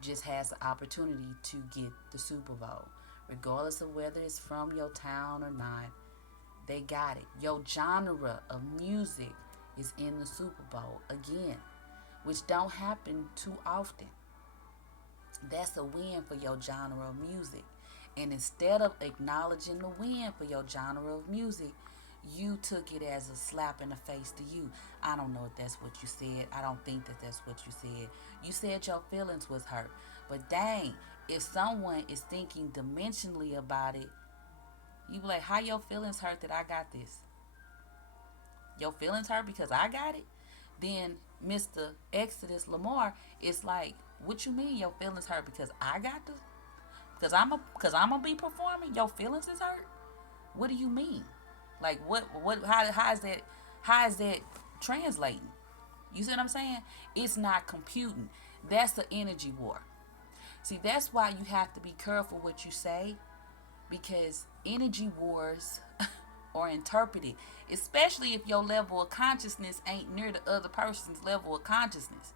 just has the opportunity to get the Super Bowl. Regardless of whether it's from your town or not, they got it. Your genre of music is in the Super Bowl again, which don't happen too often. That's a win for your genre of music. And instead of acknowledging the win for your genre of music, you took it as a slap in the face to you. I don't know if that's what you said. I don't think that that's what you said. You said your feelings was hurt. But dang, if someone is thinking dimensionally about it, you be like, how your feelings hurt that I got this? Your feelings hurt because I got it? Then Mr. Exodus Lamar is like, what you mean your feelings hurt because I got this? Because I'm gonna be performing, your feelings is hurt? What do you mean? Like what how is that translating? You see what I'm saying? It's not computing. That's the energy war. See, that's why you have to be careful what you say, because energy wars are interpreted, especially if your level of consciousness ain't near the other person's level of consciousness.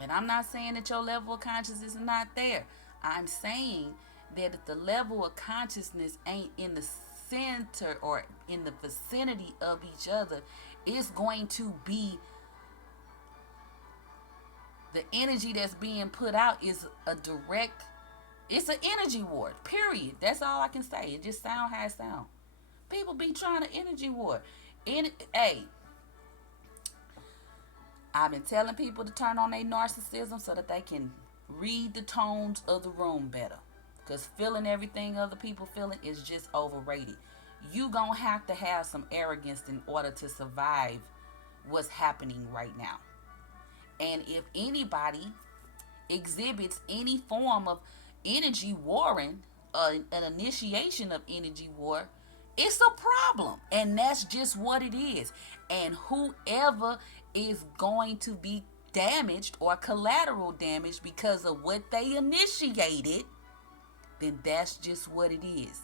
And I'm not saying that your level of consciousness is not there. I'm saying that if the level of consciousness ain't in the center or in the vicinity of each other, it's going to be the energy that's being put out is a direct, it's an energy war, period. That's all I can say. It just sound how it sound. People be trying to energy war. Hey, I've been telling people to turn on their narcissism so that they can read the tones of the room better. Because feeling everything other people feeling is just overrated. You gonna have some arrogance in order to survive what's happening right now. And if anybody exhibits any form of energy warring, an initiation of energy war, it's a problem. And that's just what it is. And whoever is going to be damaged or collateral damage because of what they initiated, then that's just what it is.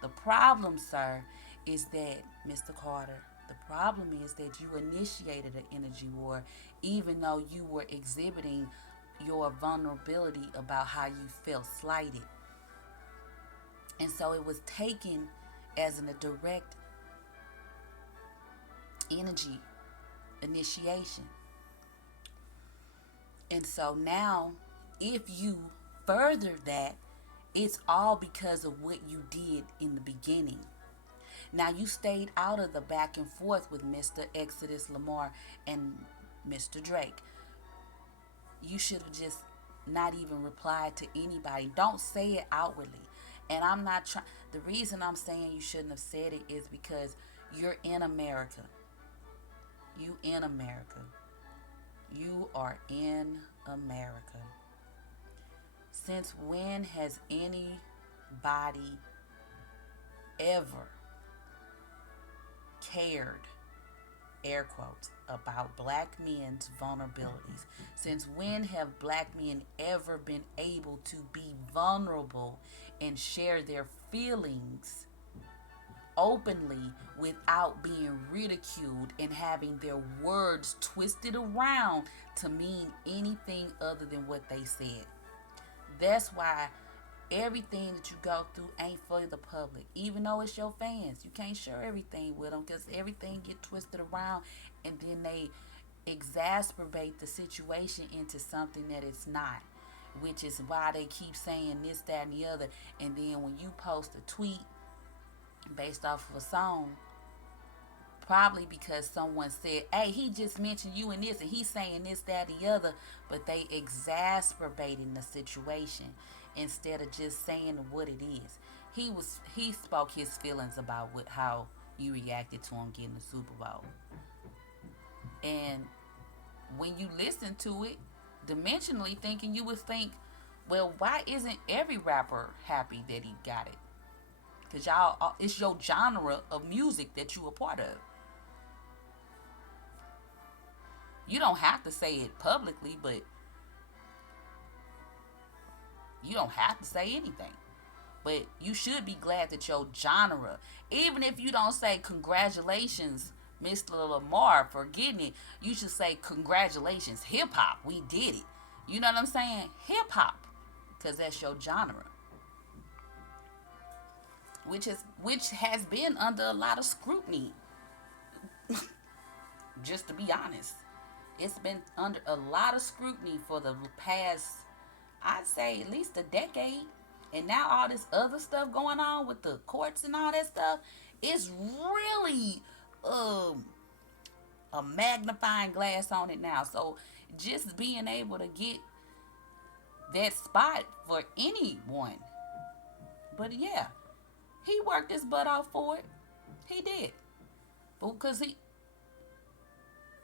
The problem, sir, is that, Mr. Carter, the problem is that you initiated an energy war even though you were exhibiting your vulnerability about how you felt slighted. And so it was taken as a direct energy initiation. And so now, if you further that, it's all because of what you did in the beginning. Now, you stayed out of the back and forth with Mr. Exodus Lamar and Mr. Drake. You should have just not even replied to anybody. Don't say it outwardly. And I'm not trying. The reason I'm saying you shouldn't have said it is because you're in America. You in America. You are in America. Since when has anybody ever cared, air quotes, about black men's vulnerabilities? Since when have black men ever been able to be vulnerable and share their feelings openly without being ridiculed and having their words twisted around to mean anything other than what they said? That's why everything that you go through ain't for the public. Even though it's your fans, you can't share everything with them because everything get twisted around, and then they exacerbate the situation into something that it's not, which is why they keep saying this, that, and the other. And then when you post a tweet based off of a song, probably because someone said, hey, he just mentioned you in this and he's saying this, that, and the other, but they exacerbating the situation instead of just saying what it is. He spoke his feelings about how you reacted to him getting the Super Bowl. And when you listen to it, dimensionally thinking, you would think, well, why isn't every rapper happy that he got it? Because y'all, it's your genre of music that you a part of. You don't have to say it publicly, but you don't have to say anything. But you should be glad that your genre, even if you don't say congratulations, Mr. Lamar, for getting it, you should say congratulations, hip hop, we did it. You know what I'm saying? Hip hop, because that's your genre, which has been under a lot of scrutiny. Just to be honest, it's been under a lot of scrutiny for the past, I'd say, at least a decade. And now all this other stuff going on with the courts and all that stuff, it's really um a magnifying glass on it now. So just being able to get that spot for anyone. But yeah, he worked his butt off for it. He did. Because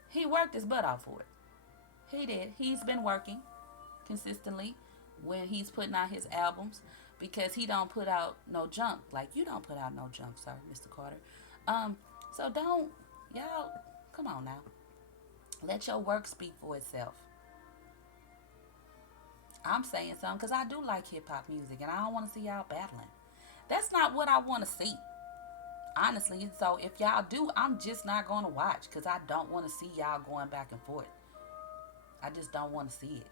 he worked his butt off for it. He did. He's been working consistently when he's putting out his albums because he don't put out no junk. Like you don't put out no junk, sir, Mr. Carter. So don't y'all come on now. Let your work speak for itself. I'm saying something because I do like hip hop music and I don't want to see y'all battling. That's not what I want to see. Honestly, so if y'all do, I'm just not going to watch because I don't want to see y'all going back and forth. I just don't want to see it.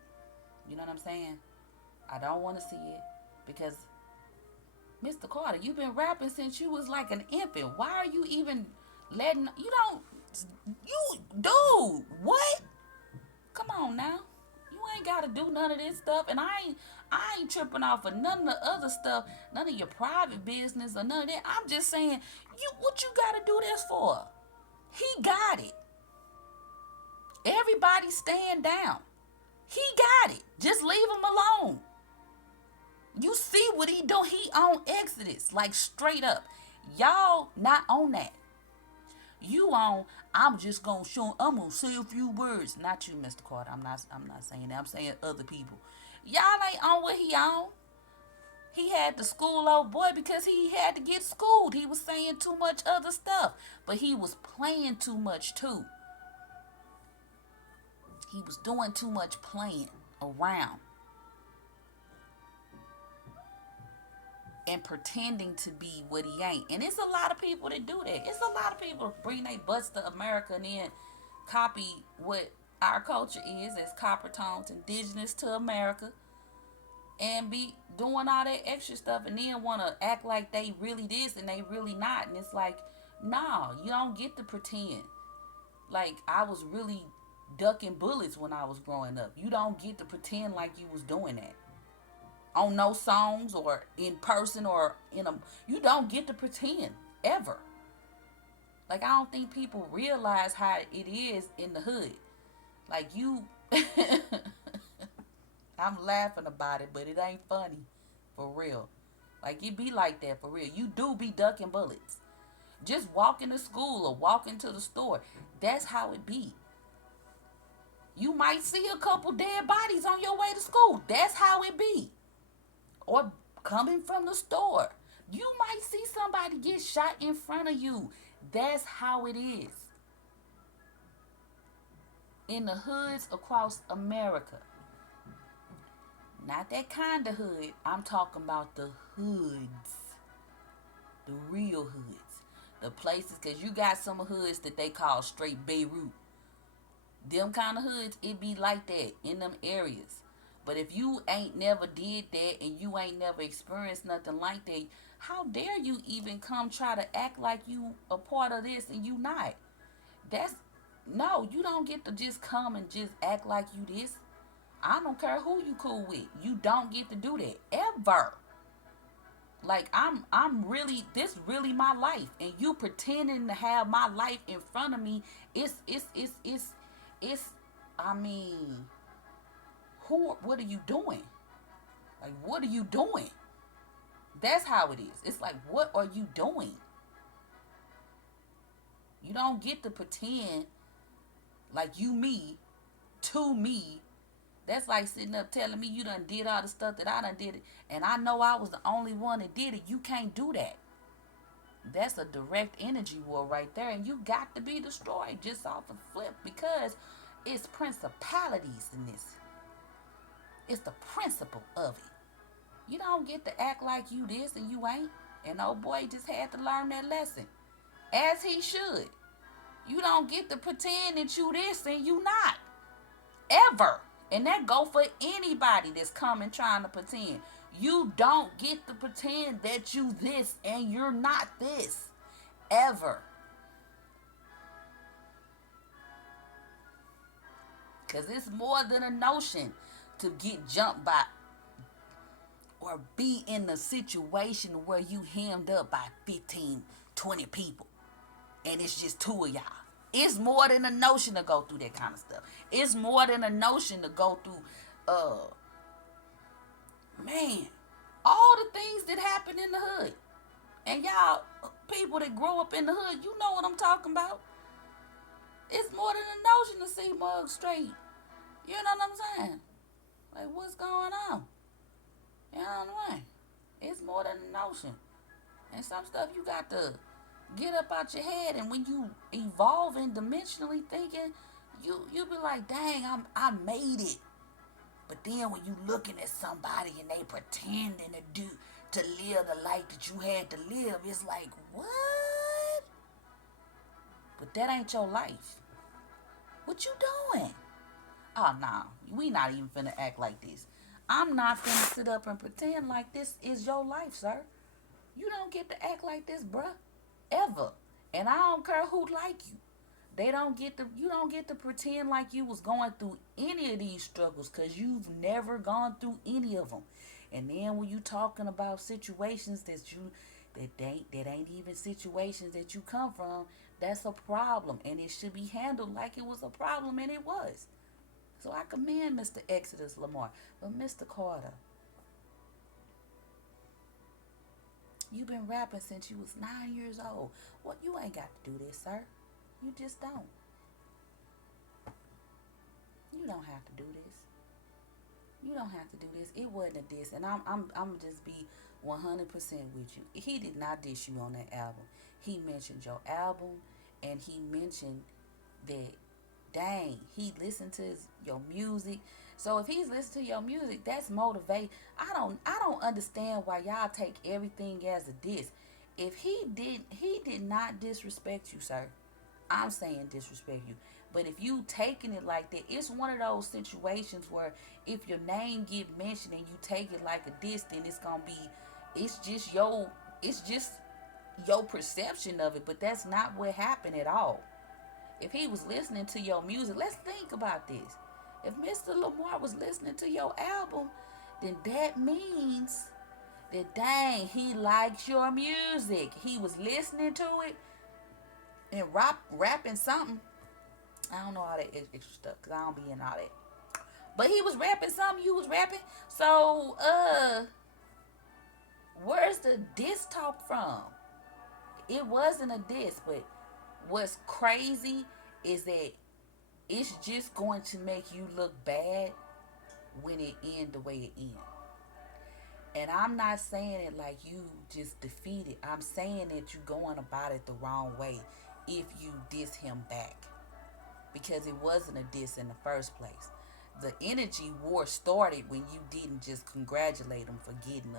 You know what I'm saying? I don't want to see it because Mr. Carter, you've been rapping since you was like an infant. Why are you even letting you don't you dude, what? Come on now. You ain't gotta do none of this stuff. And I ain't tripping off of none of the other stuff, none of your private business or none of that. I'm just saying, you what you gotta do this for? He got it. Everybody stand down. He got it. Just leave him alone. You see what he do? He on Exodus, like straight up. Y'all not on that. You on, I'm just gonna show, I'm gonna say a few words. Not you, Mr. Carter. I'm not saying that. I'm saying other people. Y'all ain't on what he on. He had to school old boy because he had to get schooled. He was saying too much other stuff. But he was playing too much too. He was doing too much playing around and pretending to be what he ain't. And it's a lot of people that do that. It's a lot of people bring their butts to America and then copy what our culture is as copper tones, indigenous to America, and be doing all that extra stuff and then want to act like they really this and they really not. And it's like, nah, you don't get to pretend. Like I was really ducking bullets when I was growing up. You don't get to pretend like you was doing that on no songs or in person or in a, you don't get to pretend ever. Like I don't think people realize how it is in the hood. Like you I'm laughing about it, but it ain't funny for real. Like it be like that for real. You do be ducking bullets. Just walking to school or walking to the store. That's how it be. You might see a couple dead bodies on your way to school. That's how it be. Or coming from the store. You might see somebody get shot in front of you. That's how it is. In the hoods across America. Not that kind of hood. I'm talking about the hoods. The real hoods. The places, because you got some hoods that they call straight Beirut. Them kind of hoods, it be like that in them areas. But if you ain't never did that and you ain't never experienced nothing like that, how dare you even come try to act like you a part of this and you not? That's, no, you don't get to just come and just act like you this. I don't care who you cool with. You don't get to do that ever. Like I'm really, this really my life, and you pretending to have my life in front of me. It's. I mean, who? What are you doing? Like, what are you doing? That's how it is. It's like, what are you doing? You don't get to pretend like you me to me. That's like sitting up telling me you done did all the stuff that I done did it, and I know I was the only one that did it. You can't do that. That's a direct energy war right there, and you got to be destroyed just off a flip because it's principalities in this. It's the principle of it. You don't get to act like you this and you ain't. And old boy just had to learn that lesson, as he should. You don't get to pretend that you this and you not. Ever. And that go for anybody that's coming trying to pretend. You don't get to pretend that you this and you're not this. Ever. Because it's more than a notion to get jumped by or be in a situation where you hemmed up by 15, 20 people and it's just two of y'all. It's more than a notion to go through that kind of stuff. It's more than a notion to go through, uh, man, all the things that happen in the hood. And y'all, people that grow up in the hood, you know what I'm talking about. It's more than a notion to see mugs straight. You know what I'm saying? Like, what's going on? You know what I mean? It's more than a notion. And some stuff you got to get up out your head. And when you evolving dimensionally thinking, you be like, dang, I made it. But then when you looking at somebody and they pretending to live the life that you had to live, it's like, what? But that ain't your life. What you doing? Oh, no, we not even finna act like this. I'm not finna sit up and pretend like this is your life, sir. You don't get to act like this, bruh. Ever. And I don't care who like you. You don't get to pretend like you was going through any of these struggles because you've never gone through any of them. And then when you talking about situations that ain't even situations that you come from, that's a problem. And it should be handled like it was a problem, and it was. So I commend Mr. Exodus Lamar. But Mr. Carter, you've been rapping since you was 9 years old. Well, you ain't got to do this, sir. You just don't. You don't have to do this. You don't have to do this. It wasn't a diss, and I'm just be 100% with you. He did not diss you on that album. He mentioned your album, and he mentioned that, dang, he listened to your music. So if he's listening to your music, that's motivate. I don't understand why y'all take everything as a diss. If he did not disrespect you, sir. I'm saying disrespect you. But if you taking it like that, it's one of those situations where if your name get mentioned and you take it like a diss, then it's gonna be, it's just your perception of it. But that's not what happened at all. If he was listening to your music, let's think about this. If Mr. Lamar was listening to your album, then that means that, dang, he likes your music. He was listening to it and rapping something. I don't know all that extra stuff because I don't be in all that. But he was rapping something, you was rapping. So, where's the diss talk from? It wasn't a diss, but what's crazy is that it's just going to make you look bad when it end the way it end. And I'm not saying it like you just defeated. I'm saying that you going about it the wrong way if you diss him back. Because it wasn't a diss in the first place. The energy war started when you didn't just congratulate him for getting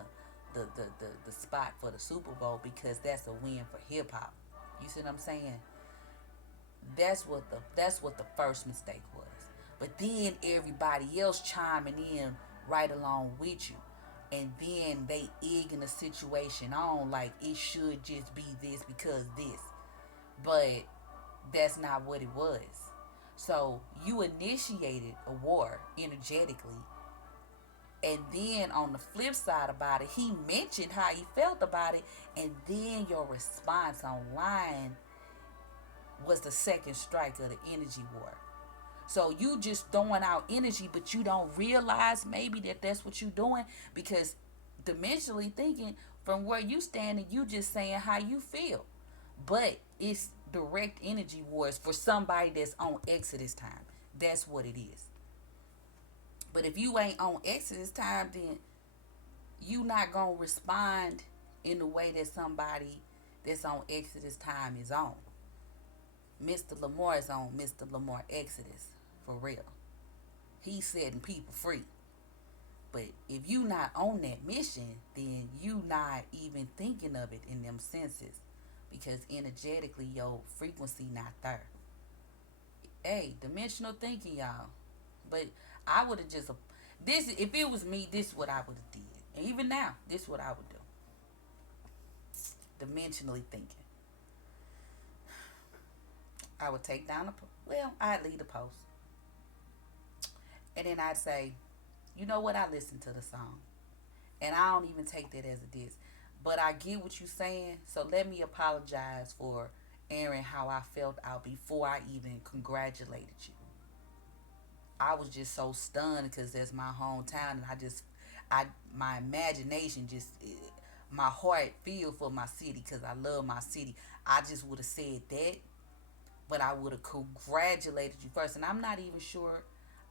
the spot for the Super Bowl, because that's a win for hip hop. You see what I'm saying? That's what the first mistake was. But then everybody else chiming in right along with you. And then they egging the situation on like it should just be this because this. But that's not what it was. So you initiated a war energetically. And then on the flip side about it, he mentioned how he felt about it. And then your response online was the second strike of the energy war. So you just throwing out energy, but you don't realize maybe that that's what you're doing, because dimensionally thinking from where you standing, you just saying how you feel. But it's direct energy wars for somebody that's on Exodus time. That's what it is. But if you ain't on Exodus time, then you not gonna respond in the way that somebody that's on Exodus time is on. Mr. Lamar is on Mr. Lamar Exodus for real. He's setting people free. But if you not on that mission, then you not even thinking of it in them senses, because energetically your frequency not there. Hey, dimensional thinking, y'all. But I would have just, this, if it was me, this is what I would have did. And even now, this is what I would do. Dimensionally thinking. I would take down I'd leave the post. And then I'd say, you know what, I listened to the song. And I don't even take that as a diss. But I get what you're saying. So let me apologize for airing how I felt out before I even congratulated you. I was just so stunned because that's my hometown, and I, my imagination just, my heart feel for my city because I love my city. I just would have said that, but I would have congratulated you first, and I'm not even sure.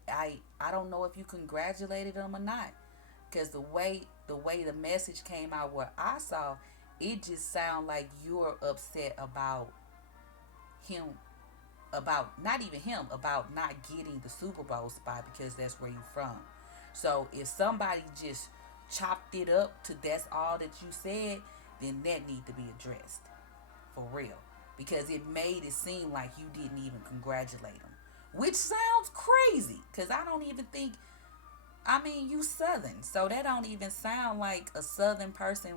I don't know if you congratulated them or not, because the way the message came out, what I saw, it just sounded like you're upset about him, about not even him, about not getting the Super Bowl spot because that's where you're from. So if somebody just chopped it up to that's all that you said, then that need to be addressed for real, because it made it seem like you didn't even congratulate him, which sounds crazy because I don't even think. I mean, you Southern, so that don't even sound like a Southern person.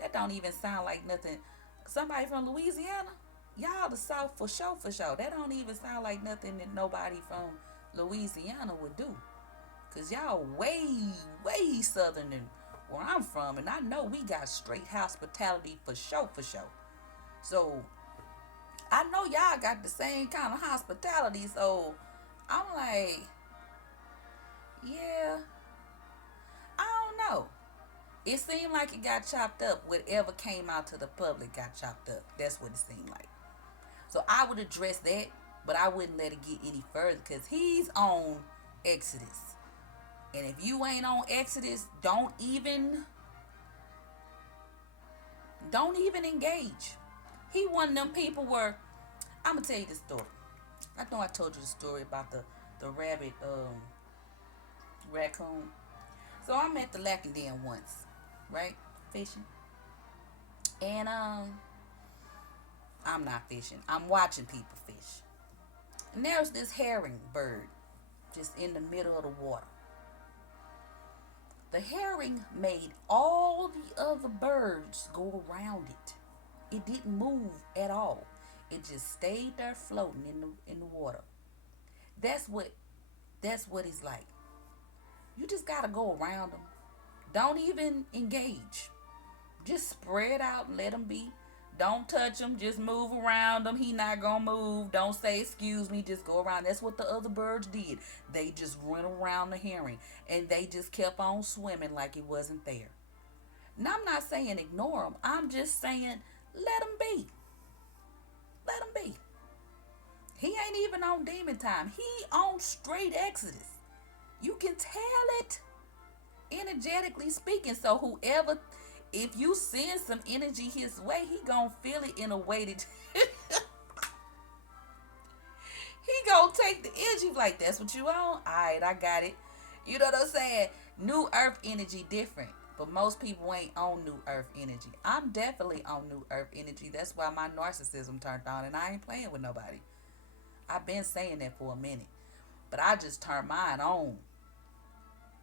That don't even sound like nothing. Somebody from Louisiana, y'all the South for sure, for sure. That don't even sound like nothing that nobody from Louisiana would do. Cause y'all way, way Southern than where I'm from, and I know we got straight hospitality for sure, for sure. So I know y'all got the same kind of hospitality. So I'm like, yeah, I don't know. It seemed like it got chopped up. Whatever came out to the public got chopped up. That's what it seemed like. So I would address that, but I wouldn't let it get any further because he's on Exodus. And if you ain't on Exodus, don't even engage. He one of them people where I'm gonna tell you the story. I know I told you the story about the rabbit raccoon. So I'm at the Lac and Den once, right? Fishing. And I'm not fishing. I'm watching people fish. And there's this herring bird just in the middle of the water. The herring made all the other birds go around it. It didn't move at all. It just stayed there floating in the water. That's what that's what it's like. You just gotta go around them. Don't even engage. Just spread out and let him be. Don't touch him. Just move around him. He not gonna move. Don't say excuse me. Just go around. That's what the other birds did. They just went around the herring and they just kept on swimming like it wasn't there. Now I'm not saying ignore him. I'm just saying let him be. Let him be. He ain't even on demon time. He on straight exodus. You can tell it energetically speaking. So whoever, if you send some energy his way, he gonna feel it in a way that he gonna take the energy like that's what you on. All right, I got it. You know what I'm saying? New Earth energy different, but most people ain't on New Earth energy. I'm definitely on New Earth energy. That's why my narcissism turned on, and I ain't playing with nobody. I've been saying that for a minute, but I just turned mine on,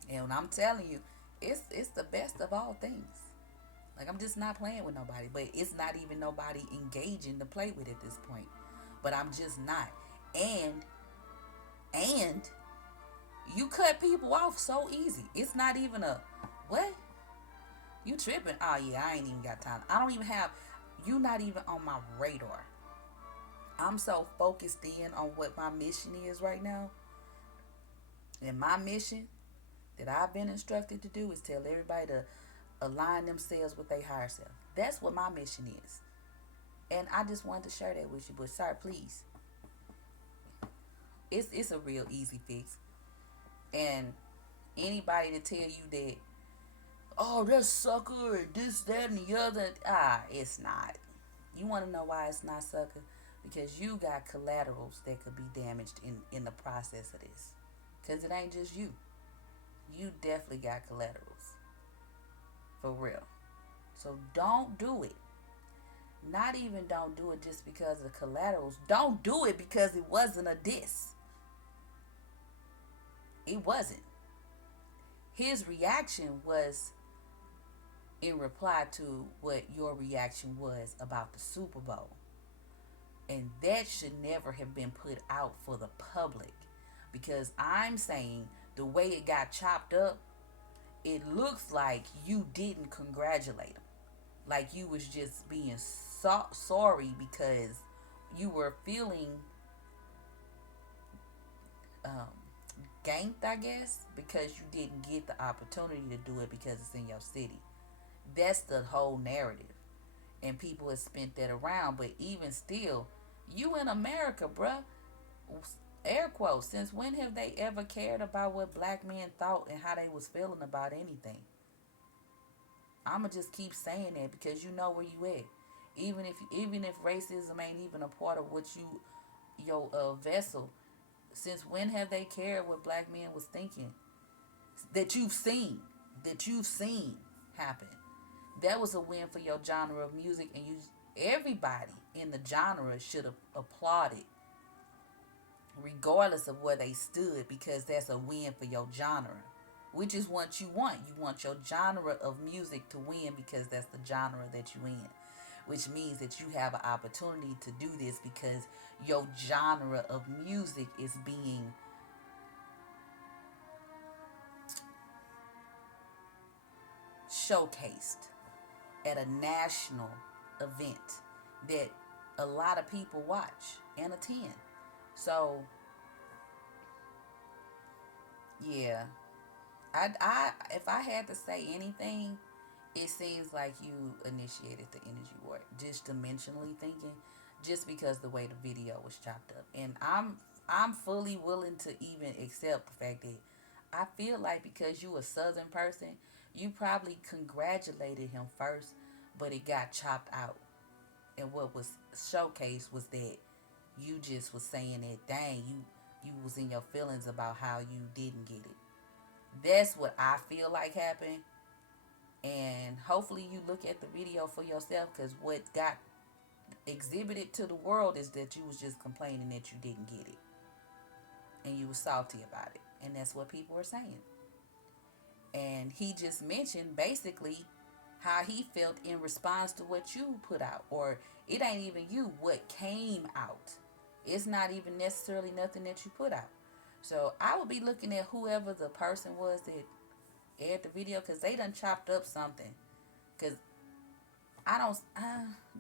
and when I'm telling you, it's the best of all things. Like I'm just not playing with nobody, but it's not even nobody engaging to play with at this point. But I'm just not. And and you cut people off so easy. It's not even a what? You tripping? Oh yeah, I ain't even got time. I don't even have you not even on my radar. I'm so focused in on what my mission is right now. And my mission that I've been instructed to do is tell everybody to align themselves with their higher self. That's what my mission is. And I just wanted to share that with you. But sorry, please. It's a real easy fix. And anybody to tell you that, oh, that's sucker and this, that, and the other, it's not. You want to know why it's not sucker? Because you got collaterals that could be damaged in the process of this. Because it ain't just you. You definitely got collaterals. For real. So don't do it. Not even don't do it just because of the collaterals. Don't do it because it wasn't a diss. It wasn't. His reaction was in reply to what your reaction was about the Super Bowl. And that should never have been put out for the public. Because I'm saying the way it got chopped up, it looks like you didn't congratulate him. Like you was just being sorry because you were feeling um, ganked, I guess, because you didn't get the opportunity to do it because it's in your city. That's the whole narrative. And people have spent that around. But even still, you in America, bruh, air quotes, since when have they ever cared about what black men thought and how they was feeling about anything? I'ma just keep saying that because you know where you at. Even if racism ain't even a part of what your vessel, since when have they cared what black men was thinking? That you've seen happen. That was a win for your genre of music, and you everybody in the genre should have applauded regardless of where they stood, because that's a win for your genre, which is what you want. You want your genre of music to win because that's the genre that you in, which means that you have an opportunity to do this because your genre of music is being showcased at a national event that a lot of people watch and attend. So yeah, I if I had to say anything, it seems like you initiated the energy war, just dimensionally thinking, just because the way the video was chopped up. And I'm fully willing to even accept the fact that I feel like because you a southern person, you probably congratulated him first, but it got chopped out. And what was showcased was that you just was saying that dang, you was in your feelings about how you didn't get it. That's what I feel like happened. And hopefully you look at the video for yourself, because what got exhibited to the world is that you was just complaining that you didn't get it and you was salty about it, and that's what people were saying. And he just mentioned basically how he felt in response to what you put out, or it ain't even you, what came out. It's not even necessarily nothing that you put out. So I would be looking at whoever the person was that aired the video, because they done chopped up something. Because I don't,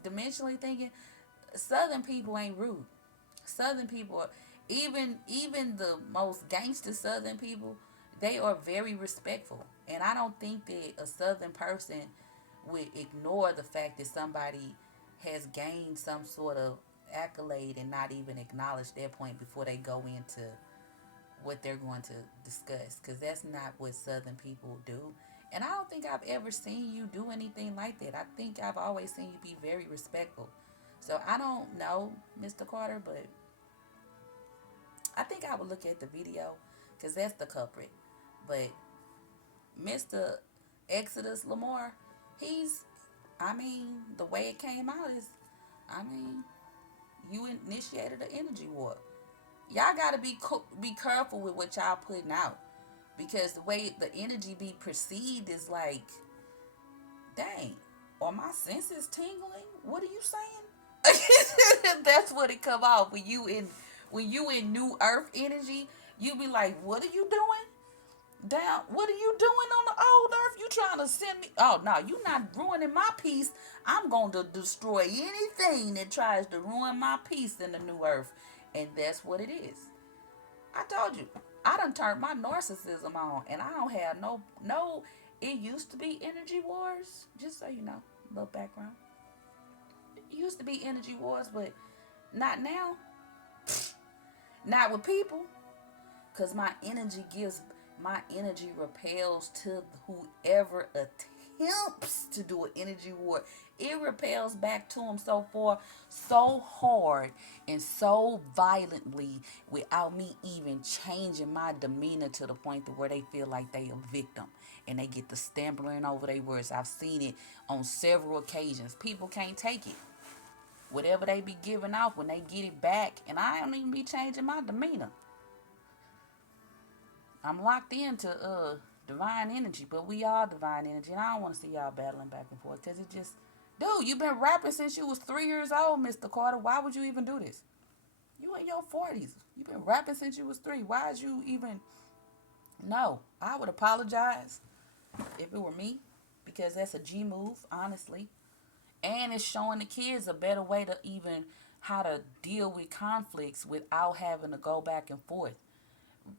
dimensionally thinking, Southern people ain't rude. Southern people, even the most gangster Southern people, they are very respectful. And I don't think that a Southern person would ignore the fact that somebody has gained some sort of accolade and not even acknowledge their point before they go into what they're going to discuss, because that's not what Southern people do. And I don't think I've ever seen you do anything like that. I think I've always seen you be very respectful. So I don't know, Mr. Carter, but I think I would look at the video because that's the culprit. But Mr. Exodus Lamar, he's, I mean, the way it came out is, I mean, you initiated an energy war. Y'all gotta be careful with what y'all putting out, because the way the energy be perceived is like, dang, are my senses tingling? What are you saying? That's what it come off when you in New Earth energy. You be like, what are you doing? Down, what are you doing on the old earth? You trying to send me? Oh no, you not ruining my peace. I'm going to destroy anything that tries to ruin my peace in the new earth, and that's what it is. I told you, I done turned my narcissism on, and I don't have no. It used to be energy wars. Just so you know, a little background. It used to be energy wars, but not now. Not with people. Because my energy repels to whoever attempts to do an energy war. It repels back to them so far, so hard, and so violently, without me even changing my demeanor to the point to where they feel like they a victim. And they get the stammering over their words. I've seen it on several occasions. People can't take it. Whatever they be giving off, when they get it back, and I don't even be changing my demeanor. I'm locked into divine energy, but we are divine energy, and I don't want to see y'all battling back and forth, because it just, dude, you've been rapping since you was 3 years old, Mr. Carter. Why would you even do this? You in your 40s. You've been rapping since you was 3. Why is you even? No, I would apologize. if it were me, because that's a G move, honestly. And it's showing the kids a better way to even how to deal with conflicts without having to go back and forth.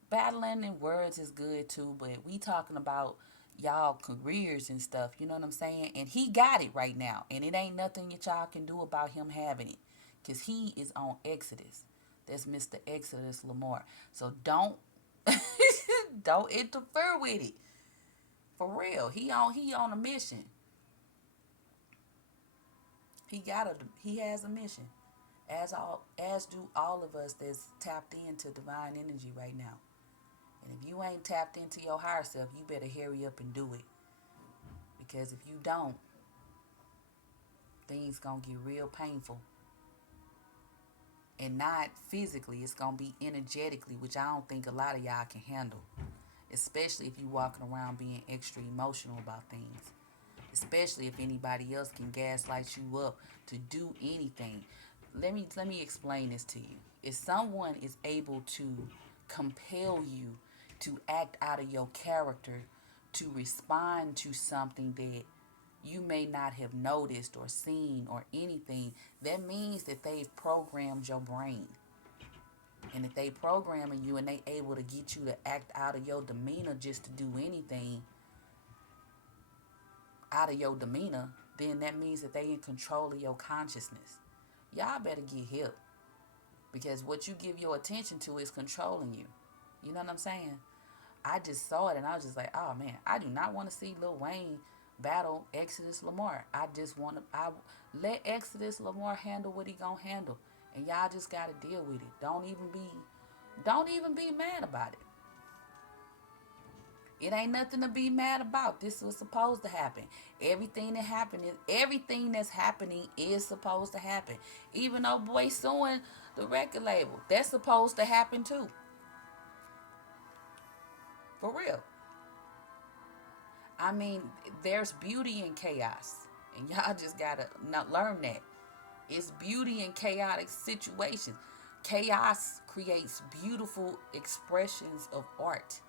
Battling in words is good too, but we talking about y'all careers and stuff, you know what I'm saying? And he got it right now, and it ain't nothing that y'all can do about him having it, because he is on Exodus. That's Mr. Exodus Lamar. So don't don't interfere with it. For real. He on a mission. He has a mission. As do all of us that's tapped into divine energy right now. And if you ain't tapped into your higher self, you better hurry up and do it. Because if you don't, things gonna get real painful. And not physically, it's gonna be energetically, which I don't think a lot of y'all can handle. Especially if you walking around being extra emotional about things. Especially if anybody else can gaslight you up to do anything. Let me explain this to you. If someone is able to compel you to act out of your character, to respond to something that you may not have noticed or seen or anything, that means that they've programmed your brain. And if they programming you and they able to get you to act out of your demeanor just to do anything out of your demeanor, then that means that they in control of your consciousness. Y'all better get help, because what you give your attention to is controlling you. You know what I'm saying? I just saw it and I was just like, oh man, I do not want to see Lil Wayne battle Exodus Lamar. I just want to, I let Exodus Lamar handle what he gonna handle, and y'all just gotta deal with it. Don't even be mad about it. It ain't nothing to be mad about. This was supposed to happen. Everything that's happening is supposed to happen. Even though boy suing the record label, that's supposed to happen too. For real. I mean, there's beauty in chaos. And y'all just gotta not learn that. It's beauty in chaotic situations. Chaos creates beautiful expressions of art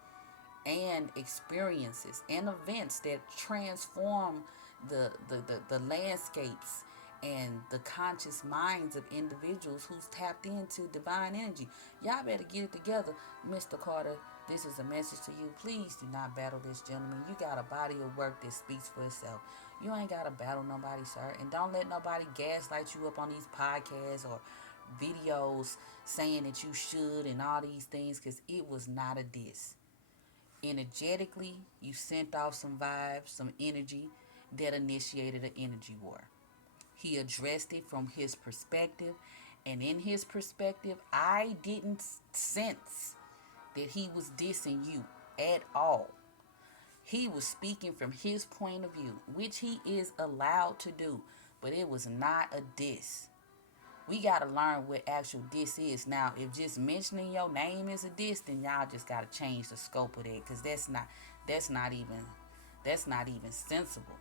and experiences and events that transform the landscapes and the conscious minds of individuals who's tapped into divine energy. Y'all better get it together, Mr. Carter. This is a message to you. Please do not battle this gentleman. You got a body of work that speaks for itself. You ain't got to battle nobody, sir. And don't let nobody gaslight you up on these podcasts or videos saying that you should and all these things, because it was not a diss. Energetically, you sent off some vibes, some energy that initiated an energy war. He addressed it from his perspective, and in his perspective, I didn't sense that he was dissing you at all. He was speaking from his point of view, which he is allowed to do, but it was not a diss. We gotta learn what actual diss is. Now, if just mentioning your name is a diss, then y'all just gotta change the scope of that, because that's not even sensible.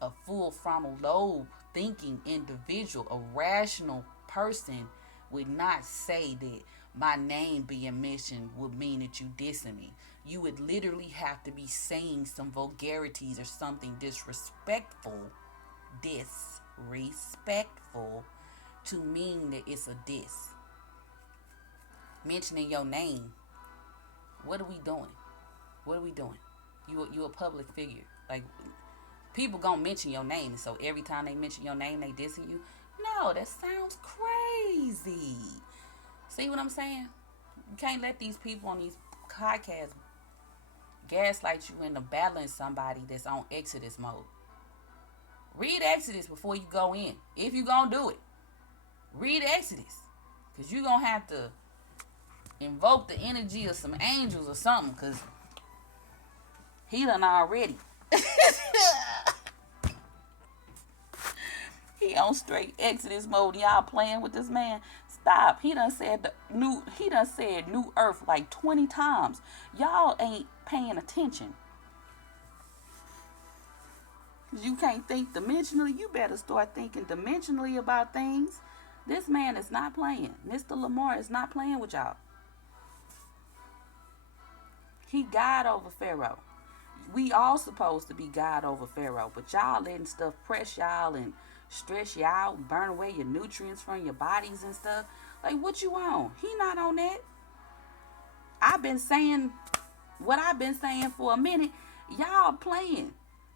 A full frontal lobe thinking individual, a rational person, would not say that my name being mentioned would mean that you dissing me. You would literally have to be saying some vulgarities or something disrespectful to mean that it's a diss. Mentioning your name, what are we doing? What are we doing? You a public figure. Like, people gonna mention your name, and so every time they mention your name, they dissing you. No, that sounds crazy. See what I'm saying? You can't let these people on these podcasts gaslight you into battling somebody that's on Exodus mode. Read Exodus before you go in. If you gonna do it, read Exodus, because you gonna have to invoke the energy of some angels or something, because he done already. He on straight Exodus mode. Y'all playing with this man. Stop. He done said new earth like 20 times. Y'all ain't paying attention. Cause you can't think dimensionally. You better start thinking dimensionally about things. This man is not playing. Mr. Lamar is not playing with y'all. He God over Pharaoh. We all supposed to be God over Pharaoh, but y'all letting stuff press y'all and stress you out, burn away your nutrients from your bodies and stuff. Like, what you on? He not on that. I've been saying what I've been saying for a minute. Y'all playing.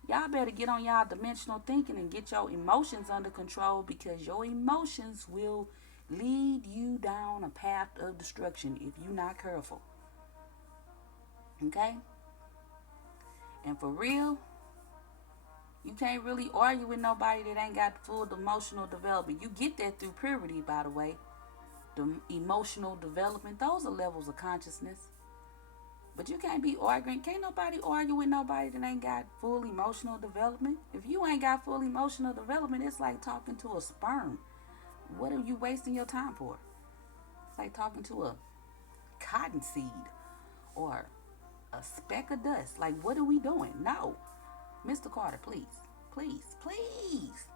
Y'all better get on y'all dimensional thinking and get your emotions under control, because your emotions will lead you down a path of destruction if you're not careful. Okay? And for real, you can't really argue with nobody that ain't got full emotional development. You get that through puberty, by the way. The emotional development, those are levels of consciousness. But you can't be arguing. Can't nobody argue with nobody that ain't got full emotional development. If you ain't got full emotional development, it's like talking to a sperm. What are you wasting your time for? It's like talking to a cotton seed or a speck of dust. Like, what are we doing? No. Mr. Carter, please, please, please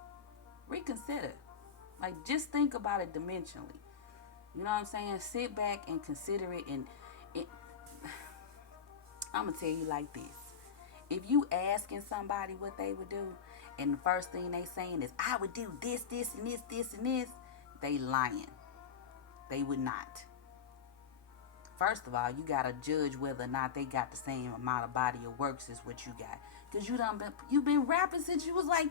reconsider. Like, just think about it dimensionally. You know what I'm saying? Sit back and consider it. And it, I'm going to tell you like this. If you asking somebody what they would do, and the first thing they saying is, I would do this, this, and this, this, and this, they lying. They would not. First of all, you got to judge whether or not they got the same amount of body of works as what you got. Because you've been rapping since you was like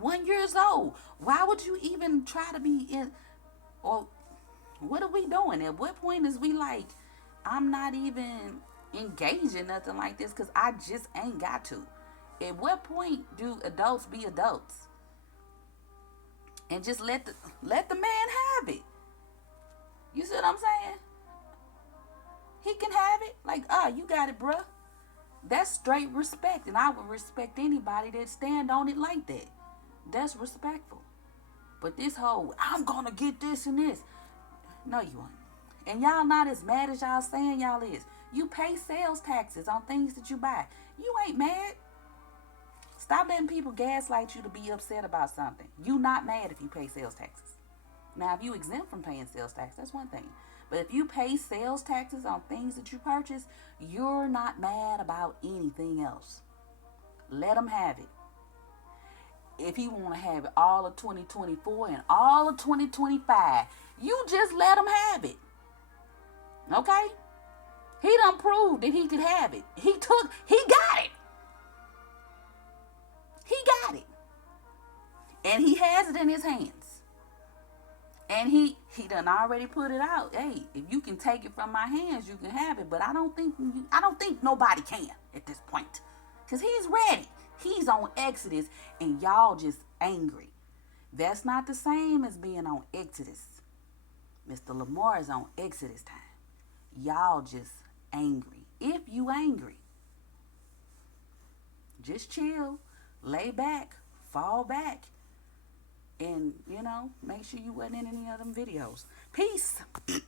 1 year old. Why would you even try to be in, or what are we doing? At what point is we like, I'm not even engaged in nothing like this because I just ain't got to? At what point do adults be adults? And just let the man have it. You see what I'm saying? He can have it. Like, you got it, bruh. That's straight respect. And I would respect anybody that stand on it like that. That's respectful. But this whole, I'm gonna get this and this. No, you ain't. And y'all not as mad as y'all saying y'all is. You pay sales taxes on things that you buy. You ain't mad. Stop letting people gaslight you to be upset about something. You not mad if you pay sales taxes. Now, if you exempt from paying sales tax, that's one thing. But if you pay sales taxes on things that you purchase, you're not mad about anything else. Let them have it. If he want to have it all of 2024 and all of 2025, you just let him have it. Okay? He done proved that he could have it. He got it. He got it. And he has it in his hands. And he done already put it out. Hey, if you can take it from my hands, you can have it. But I don't think nobody can at this point. Because he's ready. He's on Exodus and y'all just angry. That's not the same as being on Exodus. Mr. Lamar is on Exodus time. Y'all just angry. If you angry, just chill, lay back, fall back, and, make sure you wasn't in any of them videos. Peace.